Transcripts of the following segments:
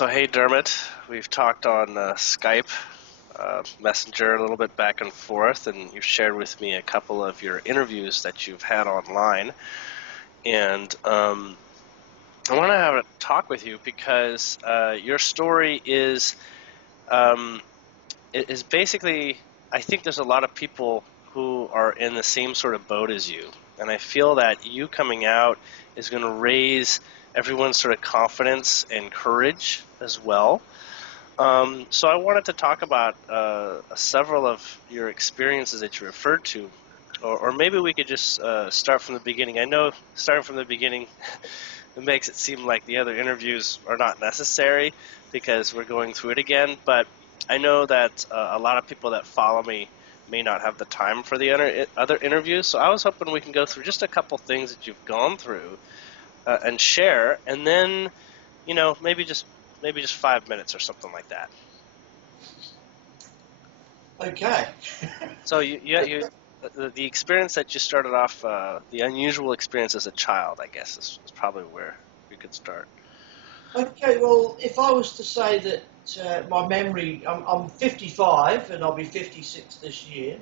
So hey Dermot, we've talked on Skype, Messenger a little bit back and forth, and you've shared with me a couple of your interviews that you've had online. And I want to have a talk with you because your story is basically, I think there's a lot of people who are in the same sort of boat as you. And I feel that you coming out is going to raise everyone's sort of confidence and courage as well. So I wanted to talk about several of your experiences that you referred to, or maybe we could just start from the beginning. I know starting from the beginning it makes it seem like the other interviews are not necessary because we're going through it again, but I know that a lot of people that follow me may not have the time for the other interviews, so I was hoping we can go through just a couple things that you've gone through and share, and then, you know, maybe just 5 minutes or something like that. Okay. So the experience that you started off, the unusual experience as a child, I guess, is probably where we could start. Okay, well, if I was to say that my memory, I'm 55 and I'll be 56 this year.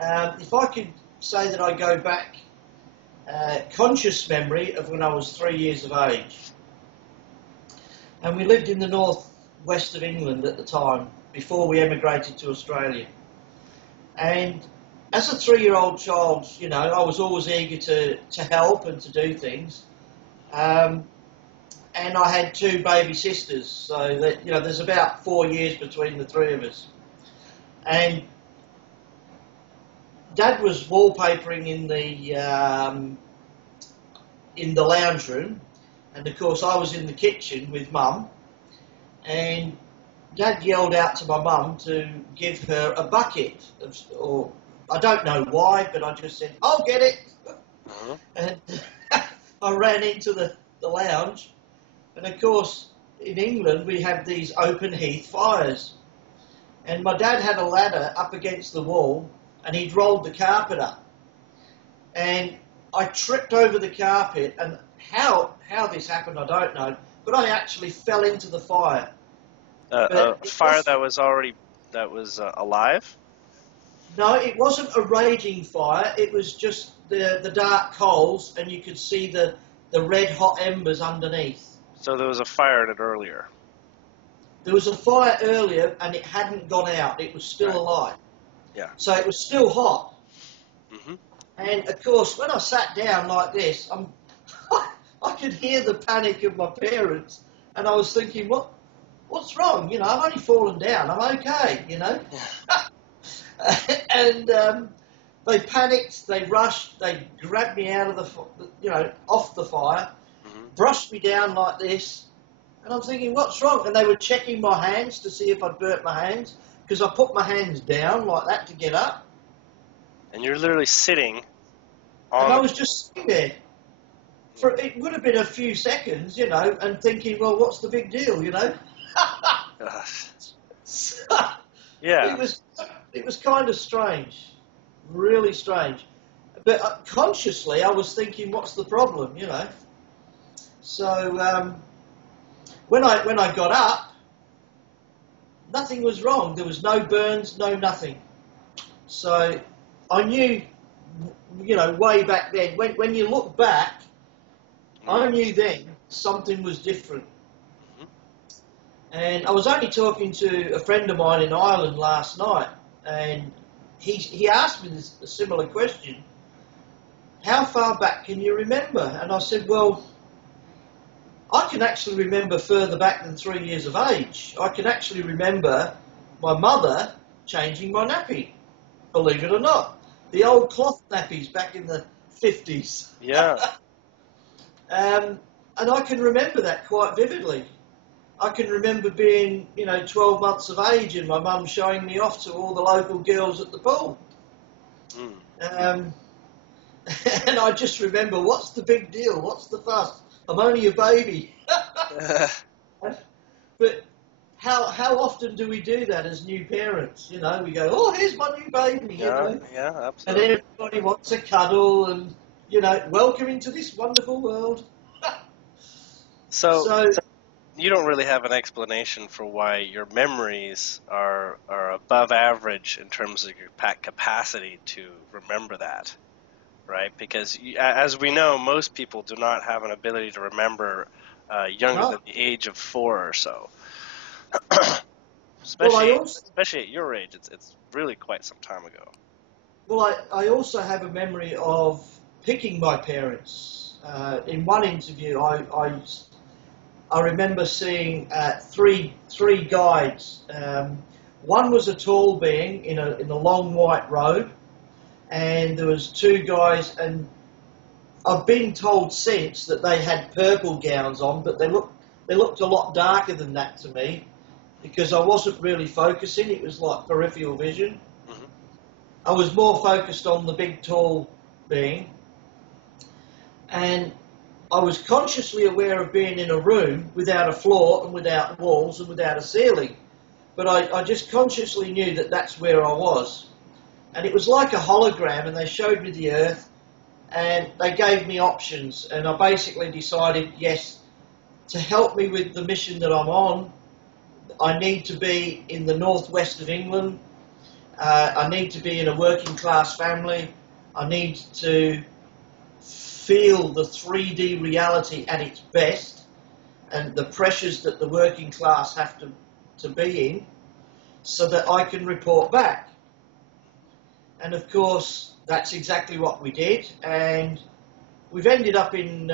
If I could say that I go back, conscious memory of when I was 3 years of age. And we lived in the northwest of England at the time, before we emigrated to Australia. And as a 3-year-old child, you know, I was always eager to help and to do things. And I had 2 baby sisters, so that, you know, there's about 4 years between the 3 of us. And Dad was wallpapering in the lounge room, and of course I was in the kitchen with Mum, and Dad yelled out to my Mum to give her a bucket, or I don't know why, but I just said, "I'll get it." Uh-huh. And I ran into the lounge, and of course in England we have these open heath fires, and my dad had a ladder up against the wall, and he'd rolled the carpet up, and I tripped over the carpet, and how this happened I don't know, but I actually fell into the fire. A fire that was alive? No, it wasn't a raging fire. It was just the dark coals, and you could see the red hot embers underneath. So there was a fire in it earlier. There was a fire earlier, and it hadn't gone out. It was still alive. Yeah. So it was still hot. Mm-hmm. And of course, when I sat down like this, I could hear the panic of my parents, and I was thinking, what's wrong? You know, I've only fallen down. I'm okay, you know. And they panicked, they rushed, they grabbed me out of off the fire, brushed me down like this, and I'm thinking, what's wrong? And they were checking my hands to see if I'd burnt my hands, because I put my hands down like that to get up. And you're literally sitting on... And I was just sitting there. It would have been a few seconds, you know, and thinking, well, what's the big deal, you know? Yeah. It was kind of strange, really strange. But consciously, I was thinking, what's the problem, you know? So when I got up, nothing was wrong. There was no burns, no nothing. So I knew, you know, way back then, when you look back, I knew then something was different. And I was only talking to a friend of mine in Ireland last night, and he asked me a similar question. How far back can you remember? And I said, well, I can actually remember further back than 3 years of age. I can actually remember my mother changing my nappy, believe it or not. The old cloth nappies back in the 50s. Yeah. And I can remember that quite vividly. I can remember being, you know, 12 months of age and my mum showing me off to all the local girls at the pool. And I just remember, what's the big deal? What's the fuss? I'm only a baby. But how often do we do that as new parents? You know, we go, oh, here's my new baby. Yeah, you know? yeah, absolutely. And everybody wants a cuddle and, you know, welcome into this wonderful world. So you don't really have an explanation for why your memories are above average in terms of your capacity to remember that, right? Because as we know, most people do not have an ability to remember younger No. than the age of 4 or so. Well, especially at your age, it's really quite some time ago. I also have a memory of picking my parents. In one interview, I remember seeing three guides. One was a tall being in a long white robe, and there was two guys, and I've been told since that they had purple gowns on, but they looked a lot darker than that to me, because I wasn't really focusing. It was like peripheral vision. Mm-hmm. I was more focused on the big tall being, and I was consciously aware of being in a room without a floor and without walls and without a ceiling. But I just consciously knew that that's where I was. And it was like a hologram, and they showed me the earth, and they gave me options, and I basically decided, yes, to help me with the mission that I'm on, I need to be in the northwest of England. I need to be in a working class family. I need to feel the 3D reality at its best and the pressures that the working class have to be in, so that I can report back. And of course, that's exactly what we did, and we've ended up in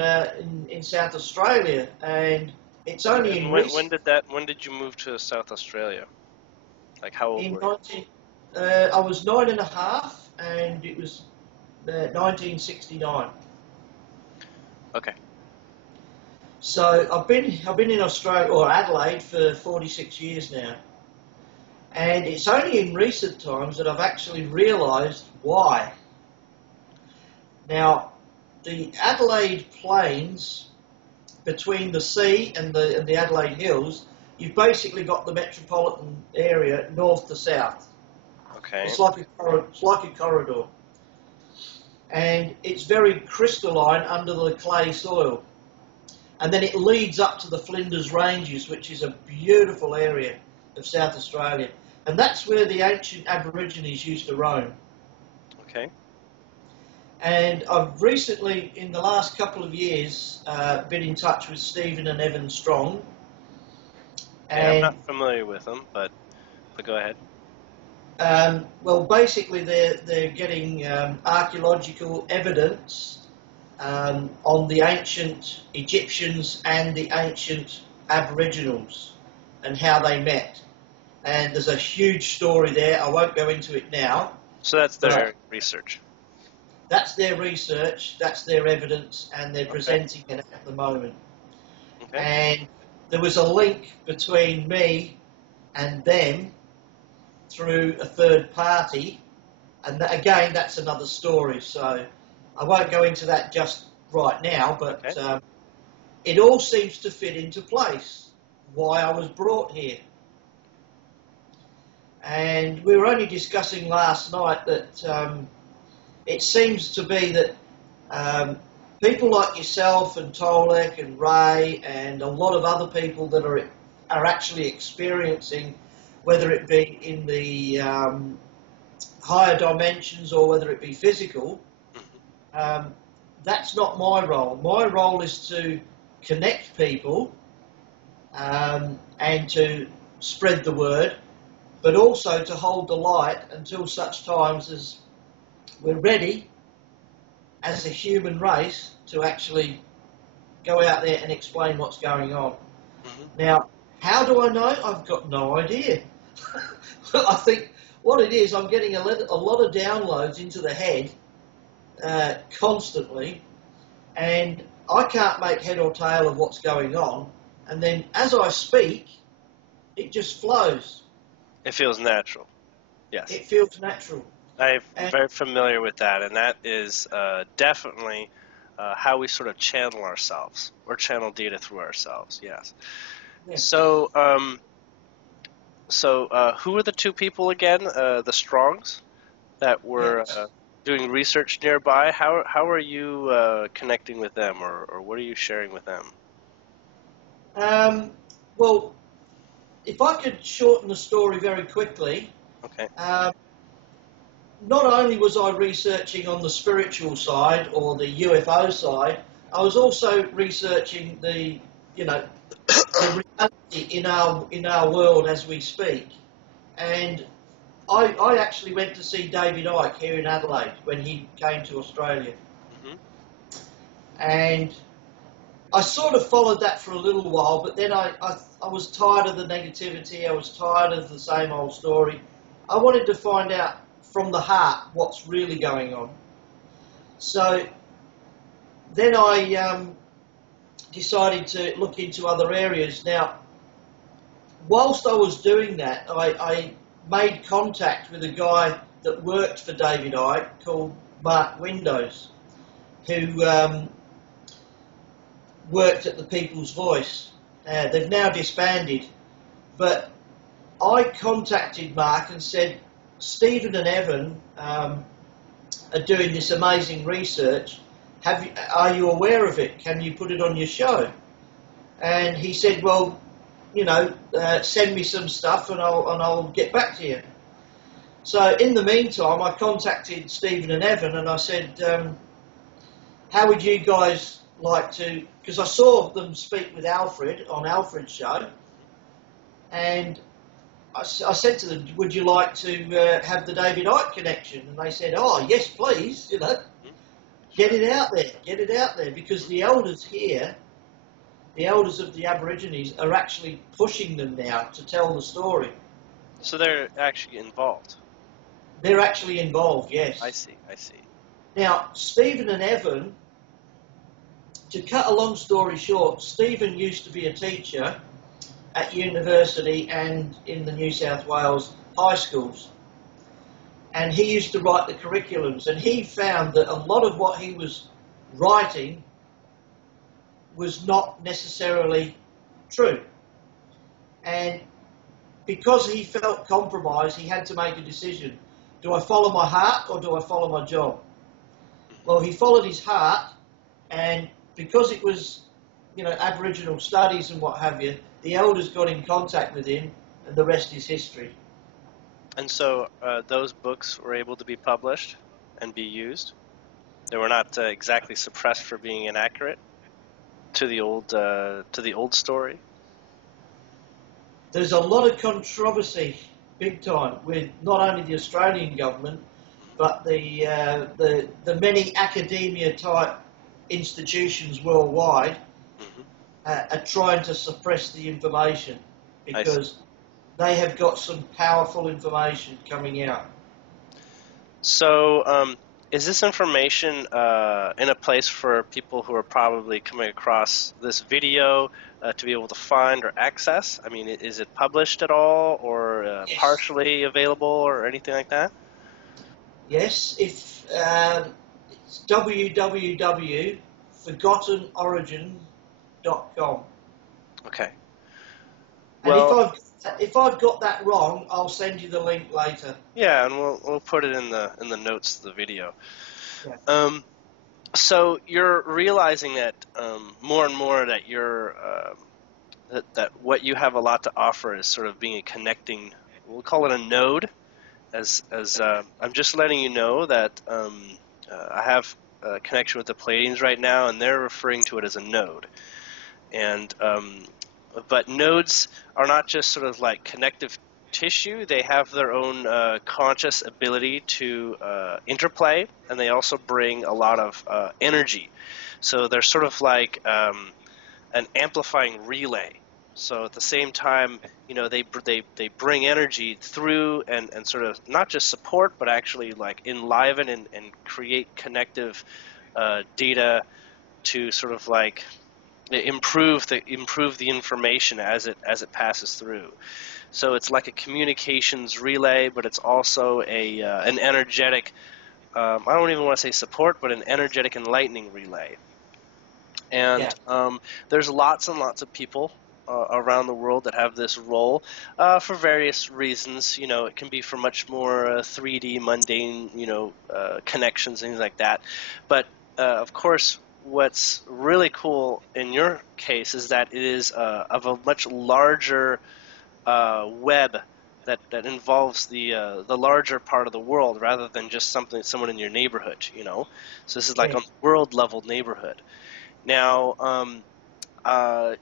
South Australia, and it's only And in when did you move to South Australia? Like, how old in were you? 19 I was 9.5, and it was 1969. Okay. So I've been in Australia, or Adelaide, for 46 years now, and it's only in recent times that I've actually realised why. Now, the Adelaide Plains, between the sea and the Adelaide Hills, you've basically got the metropolitan area north to south. Okay. It's like a corridor, and it's very crystalline under the clay soil. And then it leads up to the Flinders Ranges, which is a beautiful area of South Australia. And that's where the ancient Aborigines used to roam. Okay. And I've recently, in the last couple of years, been in touch with Stephen and Evan Strong. Yeah, I'm And not familiar with them, but go ahead. well, basically, they're getting archaeological evidence on the ancient Egyptians and the ancient Aboriginals and how they met. And there's a huge story there. I won't go into it now. So that's But their research. that's their research, that's their evidence, and they're presenting it at the moment. Okay. And there was a link between me and them through a third party, and again, that's another story. So I won't go into that just right now, but Okay. it all seems to fit into place, why I was brought here. And we were only discussing last night that it seems to be that people like yourself and Tolek and Ray and a lot of other people that are actually experiencing, whether it be in the higher dimensions or whether it be physical, that's not my role. My role is to connect people and to spread the word, but also to hold the light until such times as we're ready as a human race to actually go out there and explain what's going on. Mm-hmm. Now, how do I know? I've got no idea. I think what it is, I'm getting a lot of downloads into the head constantly, and I can't make head or tail of what's going on. And then as I speak, it just flows. It feels natural. Yes. It feels natural. I'm very familiar with that, and that is definitely how we sort of channel ourselves or channel data through ourselves. Yes. Yes. So, who are the two people again? The Strongs that were Yes. doing research nearby. How are you connecting with them, or what are you sharing with them? Well, if I could shorten the story very quickly, Okay. Not only was I researching on the spiritual side or the UFO side, I was also researching the, you know, the reality in our world as we speak. And I actually went to see David Icke here in Adelaide when he came to Australia. Hmm. And I sort of followed that for a little while, but then I was tired of the negativity. I was tired of the same old story. I wanted to find out from the heart what's really going on. So then I decided to look into other areas. Now, whilst I was doing that, I made contact with a guy that worked for David Icke called Mark Windows, who worked at the People's Voice. They've now disbanded, but I contacted Mark and said, Stephen and Evan are doing this amazing research. Are you aware of it? Can you put it on your show? And he said, well, send me some stuff and I'll get back to you. So in the meantime, I contacted Stephen and Evan and I said, how would you guys like to, because I saw them speak with Alfred on Alfred's show, and I said to them, would you like to have the David Icke connection? And they said, oh, yes, please, get it out there, because the elders here, the elders of the Aborigines are actually pushing them now to tell the story. So they're actually involved. They're actually involved, yes. I see. Now, Stephen and Evan, to cut a long story short, Stephen used to be a teacher at university and in the New South Wales high schools. And he used to write the curriculums, and he found that a lot of what he was writing was not necessarily true. And because he felt compromised, he had to make a decision. Do I follow my heart or do I follow my job? Well, he followed his heart, and because it was, Aboriginal studies and what have you, the elders got in contact with him, and the rest is history. And so those books were able to be published and be used. They were not exactly suppressed for being inaccurate to the old story. There's a lot of controversy, big time, with not only the Australian government, but the many academia type institutions worldwide are trying to suppress the information because they have got some powerful information coming out. So is this information in a place for people who are probably coming across this video to be able to find or access? I mean, is it published at all or Yes. partially available or anything like that? Yes, if it's www.forgottenorigin.com. Okay. And Well, if I've got that wrong, I'll send you the link later. yeah, and we'll put it in the notes of the video. Yeah. So you're realizing that more and more that you're that what you have a lot to offer is sort of being a connecting. We'll call it a node. As I'm just letting you know that I have a connection with the Pleiadians right now, and they're referring to it as a node. And but nodes are not just sort of like connective tissue. They have their own conscious ability to interplay, and they also bring a lot of energy. So they're sort of like an amplifying relay. So at the same time, they bring energy through and sort of not just support, but actually like enliven and create connective data to sort of like improve the information as it passes through. So it's like a communications relay, but it's also an energetic. I don't even want to say support, but an energetic enlightening relay. And there's lots and lots of people around the world that have this role for various reasons. It can be for much more 3D, mundane, connections, things like that. But of course, what's really cool in your case is that it is of a much larger web that involves the larger part of the world rather than just someone in your neighborhood, you know. So this is like Yeah. a world level neighborhood. Now,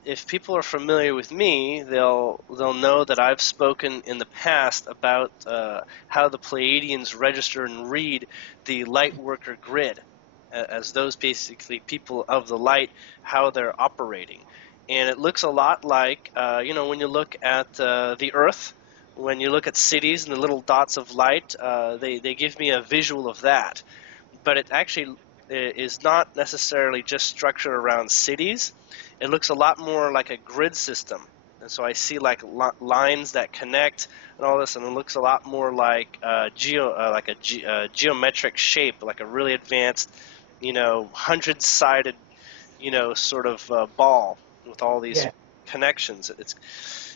if people are familiar with me, they'll know that I've spoken in the past about how the Pleiadians register and read the light worker grid, as those basically people of the light, how they're operating. And it looks a lot like, when you look at the Earth, when you look at cities and the little dots of light, they give me a visual of that. But it actually is not necessarily just structured around cities. It looks a lot more like a grid system. And so I see like lines that connect and all this, and it looks a lot more like geometric shape, like a really advanced, 100-sided, sort of ball with all these Yeah. connections. It's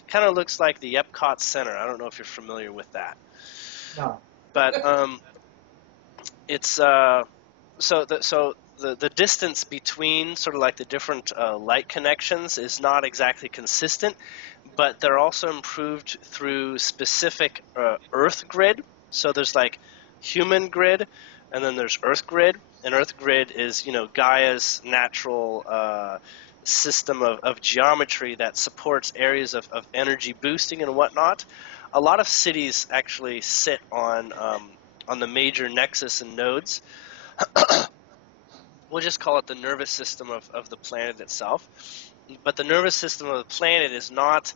kind of looks like the Epcot Center. I don't know if you're familiar with that, No. but it's the distance between sort of like the different light connections is not exactly consistent, but they're also improved through specific Earth grid. So there's like human grid, and then there's Earth grid. And Earth grid is, Gaia's natural system of geometry that supports areas of energy boosting and whatnot. A lot of cities actually sit on the major nexus and nodes. We'll just call it the nervous system of the planet itself. But the nervous system of the planet is not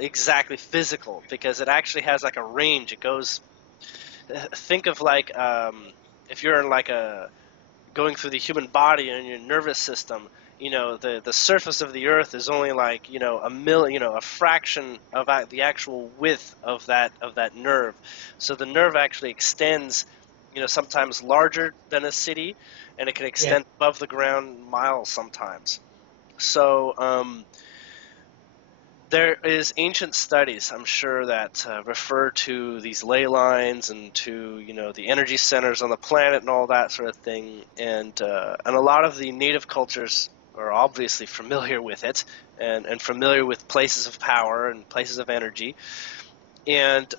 exactly physical, because it actually has like a range. It goes, think of like if you're in like going through the human body and your nervous system, the surface of the earth is only like, a fraction of the actual width of that nerve. So the nerve actually extends, sometimes larger than a city, and it can Yeah. extend above the ground miles sometimes. So there is ancient studies, I'm sure, that refer to these ley lines and to, the energy centers on the planet and all that sort of thing. And a lot of the native cultures are obviously familiar with it, and familiar with places of power and places of energy. And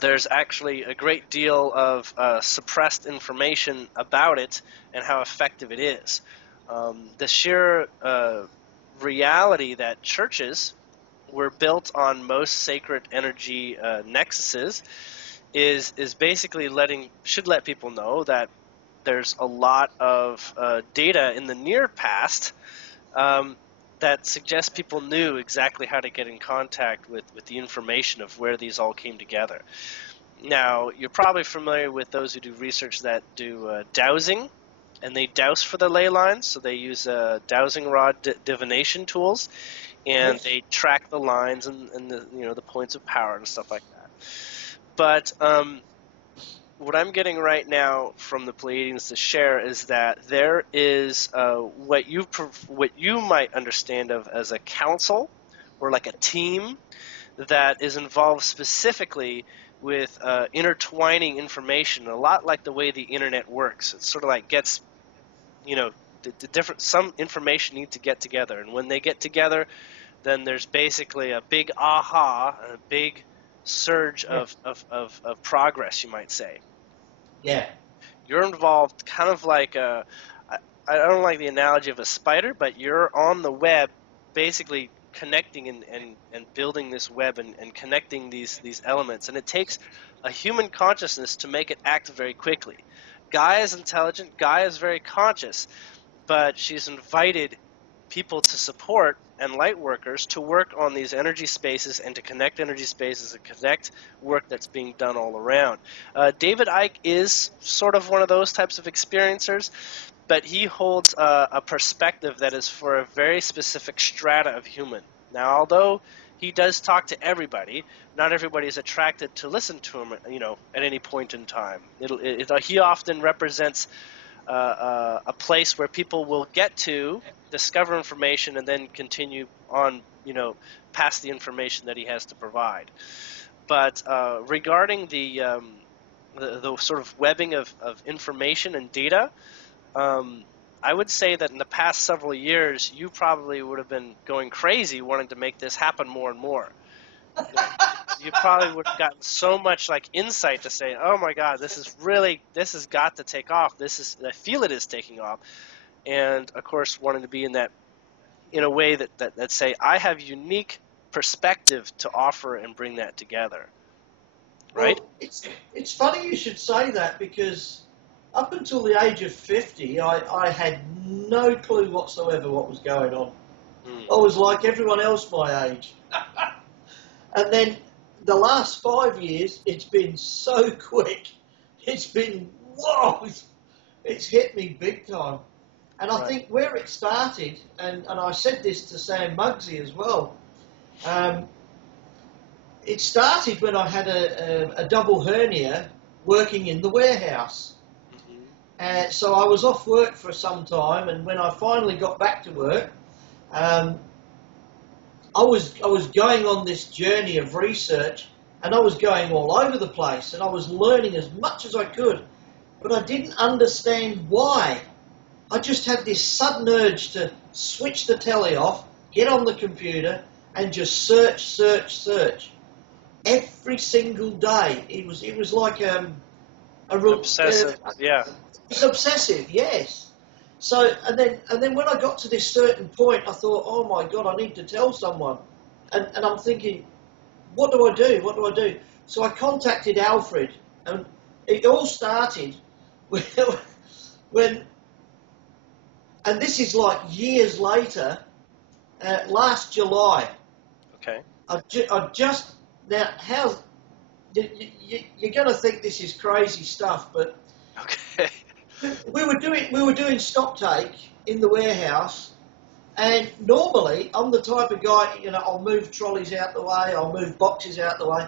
there's actually a great deal of suppressed information about it and how effective it is. The sheer reality that churches were built on most sacred energy nexuses is basically should let people know that there's a lot of data in the near past that suggests people knew exactly how to get in contact with the information of where these all came together. Now, you're probably familiar with those who do research that do dowsing, and they douse for the ley lines, so they use dowsing rod divination tools, and Yes. they track the lines and the points of power and stuff like that. But what I'm getting right now from the Pleiadians to share is that there is what you might understand of as a council or like a team that is involved specifically with intertwining information, a lot like the way the internet works. It's sort of like gets, the different, some information need to get together, and when they get together, then there's basically a big aha and a big surge Yeah. of progress, you might say. Yeah. You're involved kind of like I don't like the analogy of a spider, but you're on the web basically connecting and building this web and connecting these elements. And it takes a human consciousness to make it act very quickly. Gaia is intelligent, Gaia is very conscious, but she's invited people to support and light workers to work on these energy spaces and to connect energy spaces and connect work that's being done all around. David Icke is sort of one of those types of experiencers, but he holds a perspective that is for a very specific strata of human. Now, although he does talk to everybody, not everybody is attracted to listen to him, at any point in time. He often represents a place where people will get to discover information and then continue on, past the information that he has to provide. But regarding the sort of webbing of information and data, I would say that in the past several years, you probably would have been going crazy wanting to make this happen more and more. You probably would have gotten so much like insight to say, oh my God, this has got to take off. I feel it is taking off. And of course, wanting to be in a way that say, I have unique perspective to offer and bring that together. Right? Well, it's funny you should say that, because up until the age of 50, I had no clue whatsoever what was going on. I was like everyone else my age. And then the last 5 years, it's been so quick. It's been, whoa, it's hit me big time. And I think where it started, and I said this to Sam Muggsy as well, it started when I had a double hernia working in the warehouse. So I was off work for some time, and when I finally got back to work, I was going on this journey of research, and I was going all over the place, and I was learning as much as I could, but I didn't understand why. I just had this sudden urge to switch the telly off, get on the computer, and just search. Every single day. It was like a obsessive, yeah. It's obsessive, yes. So, and then when I got to this certain point, I thought, oh my God, I need to tell someone. And I'm thinking, what do I do? What do I do? So I contacted Alfred, and it all started when, and this is like years later, last July. Okay. I just, now, you're going to think this is crazy stuff, but okay. we were doing stock take in the warehouse, and normally I'm the type of guy, I'll move trolleys out the way, I'll move boxes out the way,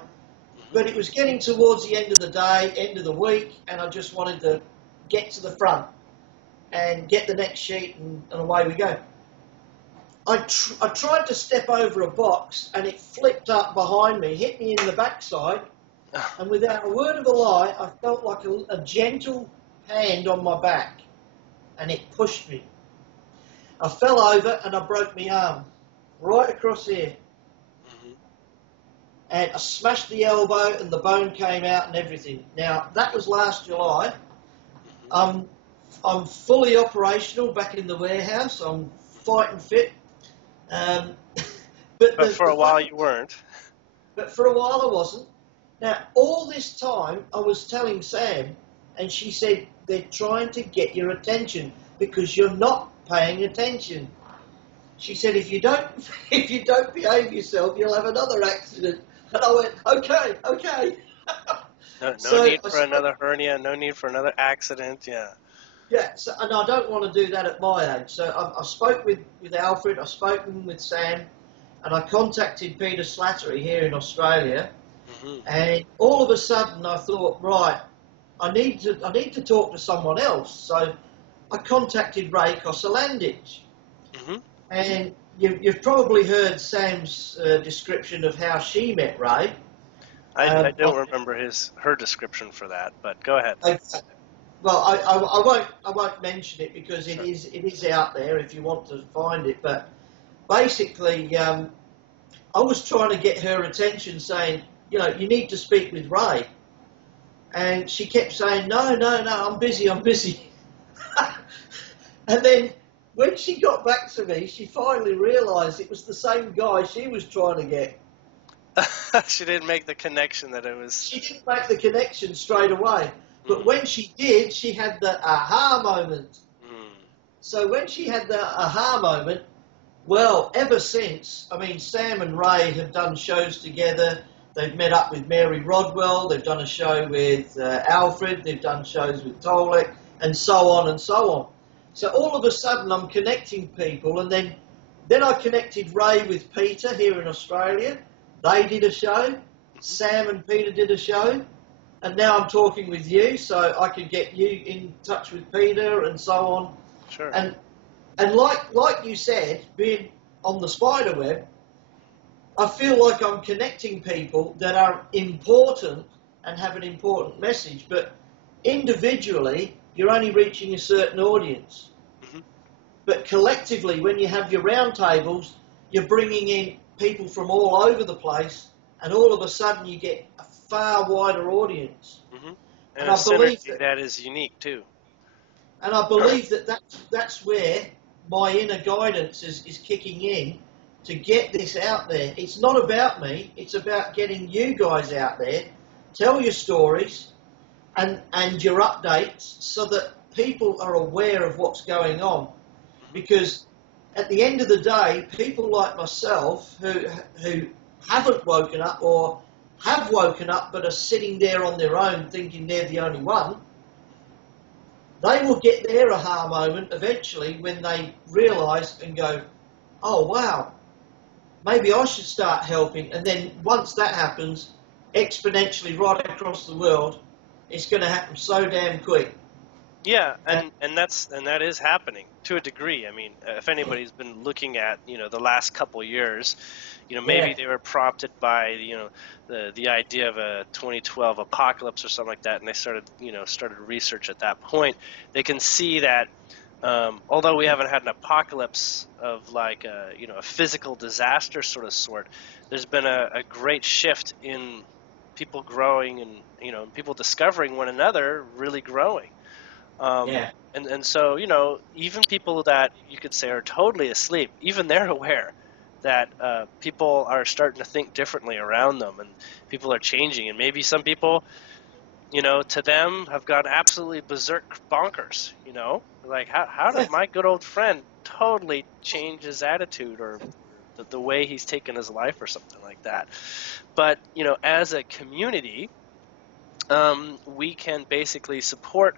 but it was getting towards the end of the day, end of the week, and I just wanted to get to the front and get the next sheet, and away we go. I tried to step over a box, and it flipped up behind me, hit me in the backside, and without a word of a lie, I felt like a gentle hand on my back, and it pushed me. I fell over, and I broke my arm, right across here. And I smashed the elbow, and the bone came out and everything. Now, that was last July. I'm fully operational back in the warehouse. I'm fighting fit. But for a while you weren't. But for a while I wasn't. Now, all this time I was telling Sam, and she said, they're trying to get your attention because you're not paying attention. She said, if you don't behave yourself, you'll have another accident. And I went, okay. No need for another hernia, no need for another accident, yeah. Yeah, and I don't want to do that at my age. So I spoke with Alfred, I've spoken with Sam, and I contacted Peter Slattery here in Australia. And all of a sudden I thought, right, I need to talk to someone else. So I contacted Ray Kosalandic. And you've probably heard Sam's description of how she met Ray. I don't remember her description for that, but go ahead. Well, I won't mention it because it is out there if you want to find it. But basically, I was trying to get her attention, saying, you need to speak with Ray, and she kept saying, no, I'm busy. And then when she got back to me, she finally realised it was the same guy she was trying to get. She didn't make the connection that it was. She didn't make the connection straight away. But when she did, she had the aha moment. So when she had the aha moment, well, ever since, Sam and Ray have done shows together. They've met up with Mary Rodwell. They've done a show with Alfred. They've done shows with Tolek, and so on and so on. So all of a sudden, I'm connecting people, and then I connected Ray with Peter here in Australia. They did a show. Sam and Peter did a show. And now I'm talking with you, so I could get you in touch with Peter and so on. Sure. And like you said, being on the spider web, I feel like I'm connecting people that are important and have an important message. But individually, you're only reaching a certain audience. Mhm. But collectively, when you have your roundtables, you're bringing in people from all over the place, and all of a sudden you get a far wider audience. Mhm. And And a I believe synergy that is unique too. that's where my inner guidance is kicking in to get this out there. It's not about me. It's about getting you guys out there, tell your stories and your updates so that people are aware of what's going on. Mhm. Because at the end of the day, people like myself who haven't woken up or have woken up but are sitting there on their own thinking they're the only one, they will get their aha moment eventually when they realise and go, oh wow, maybe I should start helping. And then once that happens, exponentially right across the world, it's going to happen so damn quick. Yeah, And and that is happening to a degree. I mean, if anybody's been looking at, the last couple years, maybe yeah, they were prompted by, the idea of a 2012 apocalypse or something like that, and they started research at that point. They can see that although we haven't had an apocalypse of like a physical disaster sort, there's been a great shift in people growing and people discovering one another, really growing. yeah, And so, even people that you could say are totally asleep, even they're aware that people are starting to think differently around them, and people are changing. And maybe some people, to them have gone absolutely berserk bonkers, like how did my good old friend totally change his attitude or the way he's taken his life or something like that. But, as a community, we can basically support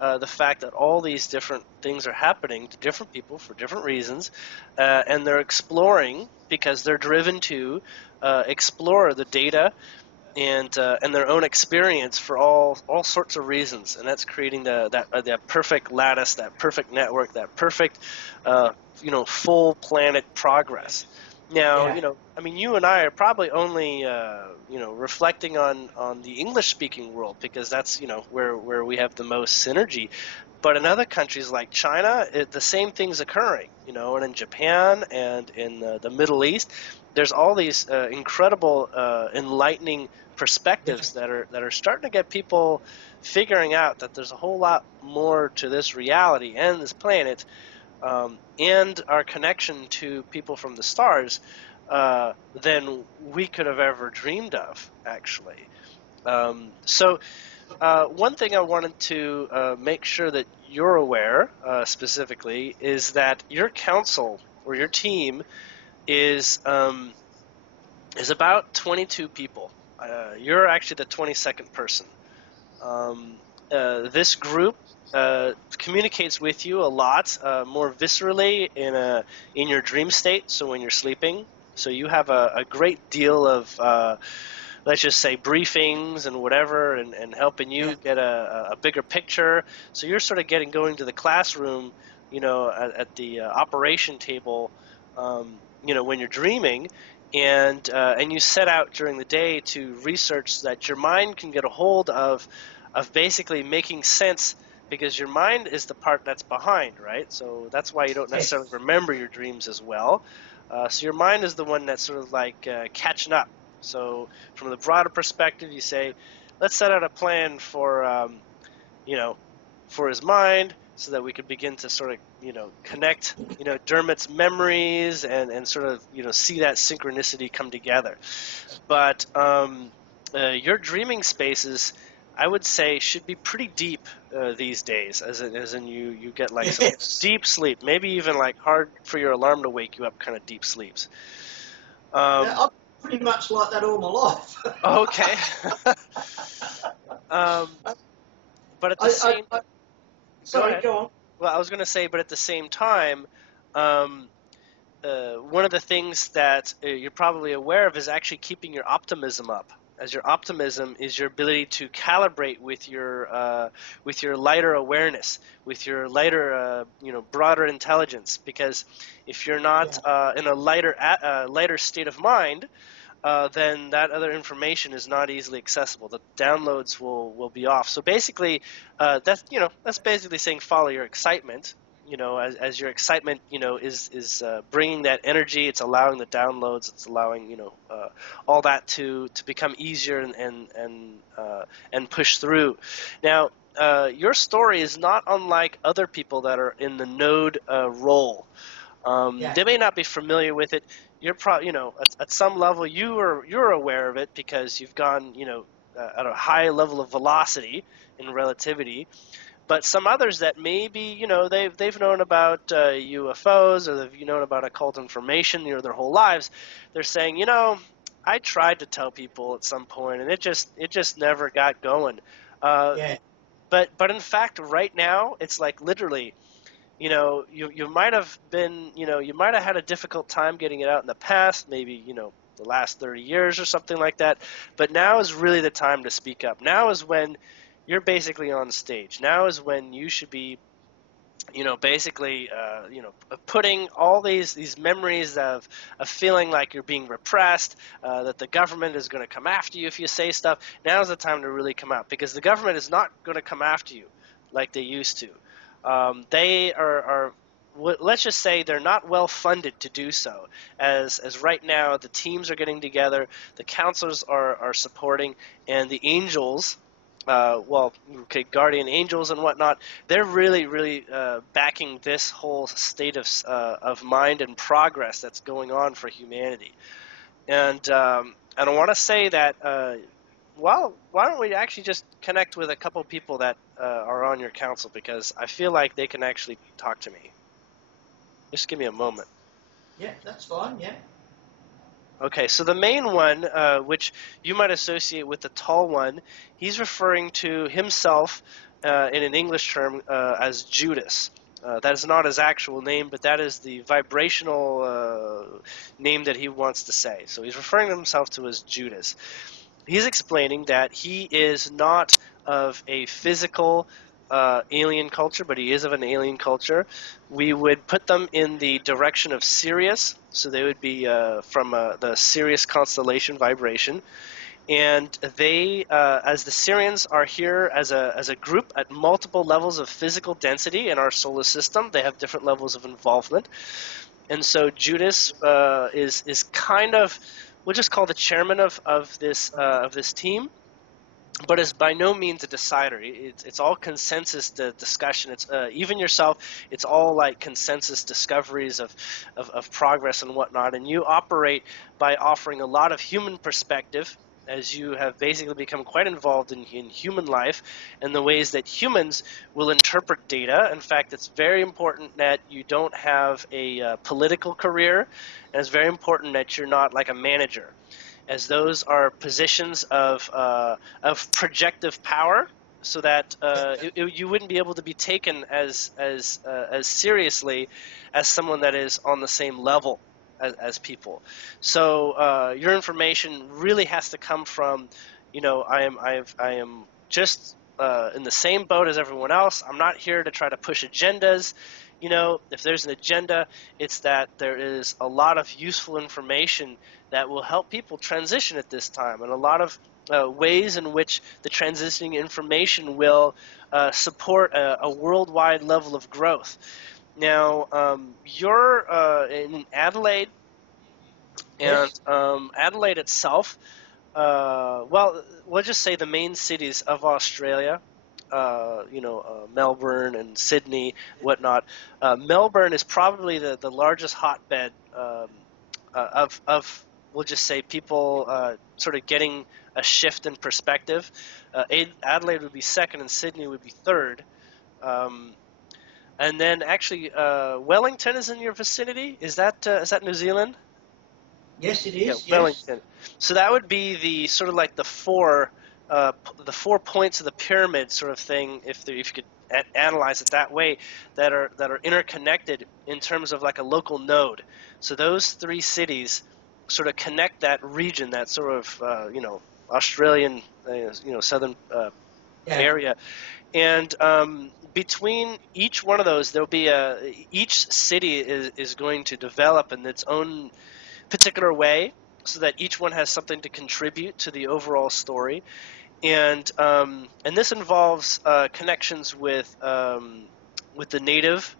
the fact that all these different things are happening to different people for different reasons, and they're exploring because they're driven to explore the data and their own experience for all sorts of reasons, and that's creating that perfect lattice, that perfect network, that perfect full planet progress. Now, yeah, I mean, you and I are probably only reflecting on the English speaking world because that's where we have the most synergy. But in other countries like China, the same thing's occurring, and in Japan and in the Middle East, there's all these incredible, enlightening perspectives that are starting to get people figuring out that there's a whole lot more to this reality and this planet, and our connection to people from the stars than we could have ever dreamed of, actually. So one thing I wanted to make sure that you're aware specifically is that your council or your team is about 22 people. You're actually the 22nd person. This group communicates with you a lot more viscerally in your dream state, so when you're sleeping. So you have a great deal of let's just say briefings and whatever, and helping yeah, you get a bigger picture. So you're sort of going to the classroom, at the operation table, when you're dreaming, and you set out during the day to research so that your mind can get a hold of basically making sense, because your mind is the part that's behind, right? So that's why you don't necessarily yes, remember your dreams as well. So your mind is the one that's sort of like catching up. So from the broader perspective, you say, let's set out a plan you know, for his mind so that we could begin to sort of, connect, Dermot's memories and sort of, see that synchronicity come together. But your dreaming spaces, I would say, should be pretty deep these days, as in you get like some yes. deep sleep, maybe even like hard for your alarm to wake you up kind of deep sleeps. Um, I'm pretty much like that all my life. okay. um, but at the I, same, I, go sorry, ahead. go on. Well, I was going to say, but at the same time, um, one of the things that you're probably aware of is actually keeping your optimism up. As your optimism is your ability to calibrate with your lighter awareness, with your lighter broader intelligence. Because if you're not Yeah, in a lighter state of mind, then that other information is not easily accessible. The downloads will be off. So basically, that's basically saying follow your excitement. As your excitement, is bringing that energy. It's allowing the downloads. It's allowing all that to become easier and push through. Now, your story is not unlike other people that are in the node role. Yeah. They may not be familiar with it. You're probably, at some level, you're aware of it because you've gone, at a high level of velocity in relativity. But some others that maybe, they've known about UFOs, or they've known about occult information, their whole lives. They're saying, I tried to tell people at some point, and it just never got going. Yeah. But in fact, right now, it's like literally, you might have been, you might have had a difficult time getting it out in the past, maybe, the last 30 years or something like that. But now is really the time to speak up. Now is when you're basically on stage. Now is when you should be, basically, putting all these memories of feeling like you're being repressed, that the government is going to come after you if you say stuff. Now is the time to really come out, because the government is not going to come after you like they used to. They are, let's just say, they're not well funded to do so. As right now, the teams are getting together, the counselors are supporting, and the angels, guardian angels and whatnot, they're really, really backing this whole state of mind and progress that's going on for humanity. And I want to say that, why don't we actually just connect with a couple of people that are on your council, because I feel like they can actually talk to me. Just give me a moment. Yeah, that's fine. Yeah. Okay, so the main one, which you might associate with the tall one, he's referring to himself in an English term as Judas. That is not his actual name, but that is the vibrational name that he wants to say. So he's referring to himself to as Judas. He's explaining that he is not of a physical alien culture, but he is of an alien culture. We would put them in the direction of Sirius, so they would be from the Sirius constellation vibration. And they, as the Sirians, are here as a group at multiple levels of physical density in our solar system. They have different levels of involvement. And so Judas is kind of, we'll just call the chairman of this team, but is by no means a decider. It's all consensus discussion. It's even yourself. It's all like consensus discoveries of progress and whatnot. And you operate by offering a lot of human perspective, as you have basically become quite involved in human life and the ways that humans will interpret data. In fact, it's very important that you don't have a political career, and it's very important that you're not like a manager, as those are positions of projective power, so that you wouldn't be able to be taken as seriously as someone that is on the same level as people. So your information really has to come from, I am just in the same boat as everyone else. I'm not here to try to push agendas. If there's an agenda, it's that there is a lot of useful information that will help people transition at this time, and a lot of ways in which the transitioning information will support a worldwide level of growth. Now, you're in Adelaide, and Yes. Adelaide itself, we'll just say the main cities of Australia, Melbourne and Sydney, whatnot. Melbourne is probably the largest hotbed of, we'll just say, people sort of getting a shift in perspective. Adelaide would be second, and Sydney would be third. And then actually, Wellington is in your vicinity. Is that New Zealand? Yes, it Yeah, is. Yes. Wellington. So that would be the sort of like the four points of the pyramid sort of thing, if you could analyze it that way, that are interconnected in terms of like a local node. So those three cities sort of connect that region, that sort of Australian southern Yeah. area, and between each one of those, there'll be each city is going to develop in its own particular way. so that each one has something to contribute to the overall story. And this involves connections with the native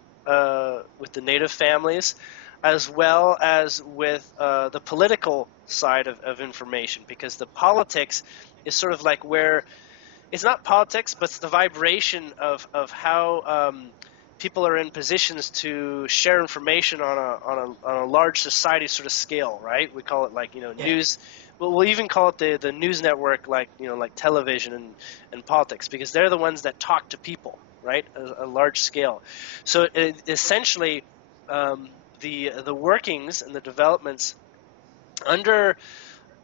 families, as well as with the political side of information, because the politics is sort of like where it's not politics, but it's the vibration of how people are in positions to share information on a large society sort of scale, right? We call it like news. Well, we'll even call it the news network, like like television and politics, because they're the ones that talk to people, right? A large scale. So essentially, the workings and the developments under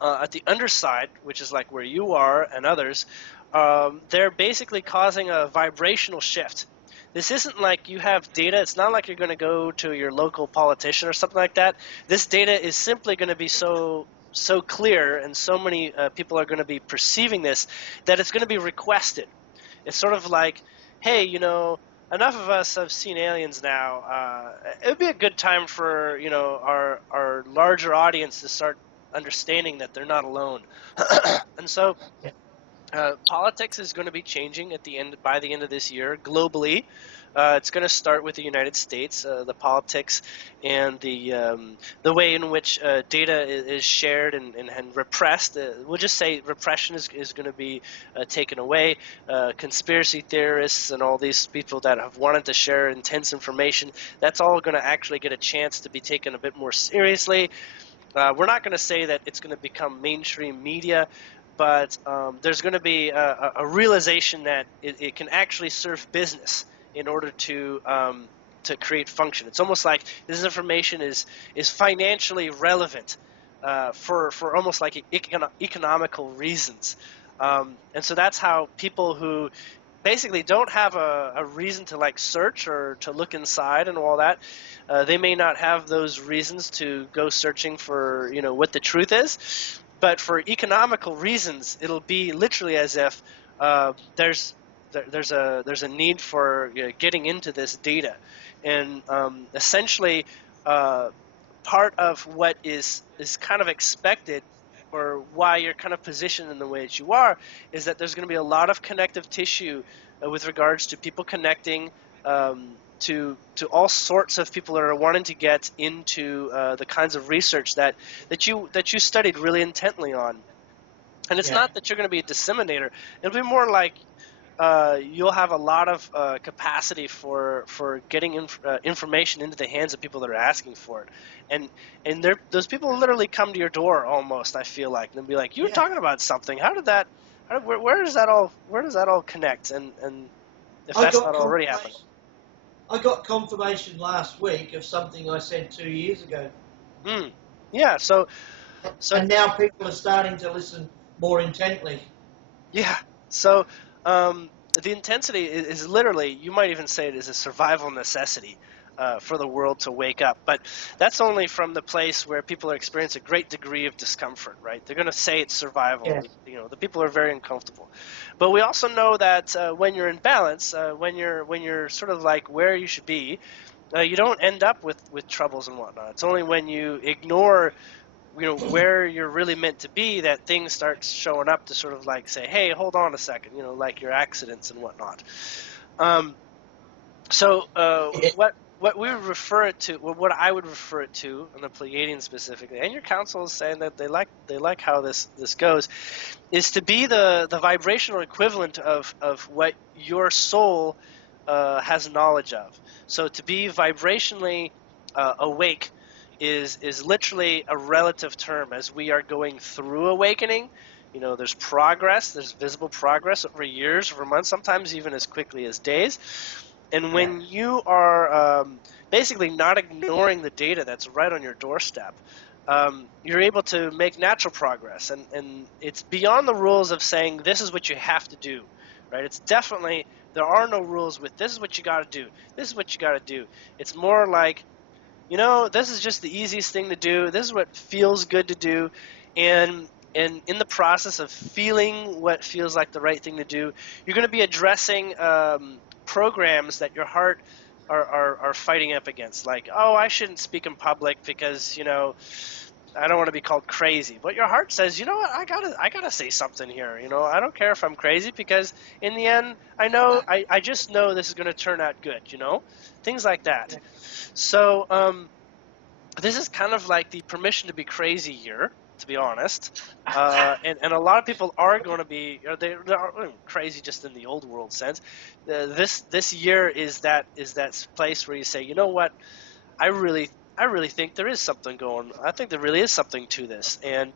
at the underside, which is like where you are and others, they're basically causing a vibrational shift. This isn't like you have data. It's not like you're going to go to your local politician or something like that. This data is simply going to be so clear, and so many people are going to be perceiving this, that it's going to be requested. It's sort of like, hey, enough of us have seen aliens now. It would be a good time for our larger audience to start understanding that they're not alone. And so politics is going to be changing by the end of this year globally. It's going to start with the United States, the politics and the way in which data is shared and repressed. We'll just say repression is going to be taken away. Conspiracy theorists and all these people that have wanted to share intense information, that's all going to actually get a chance to be taken a bit more seriously. We're not going to say that it's going to become mainstream media, but there's going to be a realization that it can actually serve business in order to create function. It's almost like this information is financially relevant for almost like economical reasons. And so that's how people who basically don't have a reason to like search or to look inside and all that, they may not have those reasons to go searching for what the truth is, but for economical reasons it'll be literally as if there's a need for getting into this data. And essentially part of what is kind of expected, or why you're kind of positioned in the way that you are, is that there's going to be a lot of connective tissue with regards to people connecting to all sorts of people that are wanting to get into the kinds of research that you studied really intently on. And it's not that you're going to be a disseminator. It'll be more like you'll have a lot of capacity for getting information into the hands of people that are asking for it, and those people literally come to your door almost. I feel like they'll be like, "You were talking about something. Where does that all connect?" And if that's not already happening. I got confirmation last week of something I said 2 years ago. Yeah. So and now people are starting to listen more intently. Yeah. So the intensity is literally, you might even say it is a survival necessity for the world to wake up. But that's only from the place where people are experiencing a great degree of discomfort, right? They're going to say it's survival. Yeah. The people are very uncomfortable. But we also know that when you're in balance, when you're sort of like where you should be, you don't end up with troubles and whatnot. It's only when you ignore where you're really meant to be that things start showing up to sort of like say, hey, hold on a second, like your accidents and whatnot. What we would refer it to, what I would refer it to, and the Pleiadians specifically, and your council is saying that they like how this goes, is to be the vibrational equivalent of what your soul has knowledge of. So to be vibrationally awake is literally a relative term. As we are going through awakening, there's progress, there's visible progress over years, over months, sometimes even as quickly as days. And when you are basically not ignoring the data that's right on your doorstep, you're able to make natural progress. And it's beyond the rules of saying this is what you have to do, right? It's definitely, there are no rules with this is what you got to do, this is what you got to do. It's more like, this is just the easiest thing to do. This is what feels good to do. And in the process of feeling what feels like the right thing to do, you're going to be addressing programs that your heart are fighting up against. Like, oh, I shouldn't speak in public because, I don't want to be called crazy, but your heart says, you know what, I gotta say something here. I don't care if I'm crazy, because in the end, I just know this is going to turn out good. Things like that. So this is kind of like the permission to be crazy year, to be honest. And a lot of people are going to be, they're crazy just in the old world sense. This year is that place where you say, you know what, I really think there is something going. I think there really is something to this, and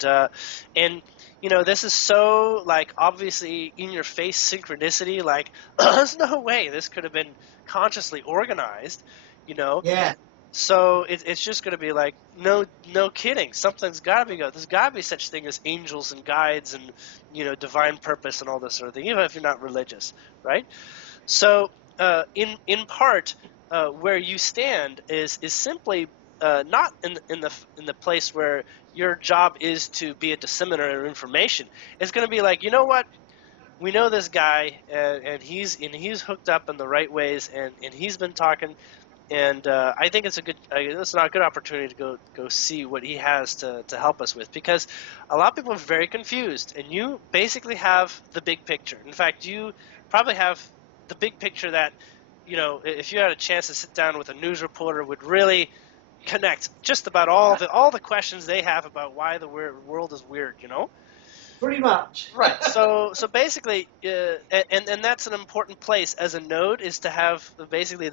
this is so like obviously in your face synchronicity. Like there's no way this could have been consciously organized. Yeah. So it's just going to be like no kidding. Something's got to be good. There's got to be such thing as angels and guides and divine purpose and all this sort of thing. Even if you're not religious, right? So in part, where you stand is simply not in the place where your job is to be a disseminator of information. It's going to be like, you know what? We know this guy, and he's hooked up in the right ways, and he's been talking. And I think it's not a good opportunity to go see what he has to help us with, because a lot of people are very confused, and you basically have the big picture. In fact, you probably have the big picture that, if you had a chance to sit down with a news reporter, would really connect just about all the questions they have about why the world is weird, Pretty much. Right. So basically, and that's an important place as a node, is to have basically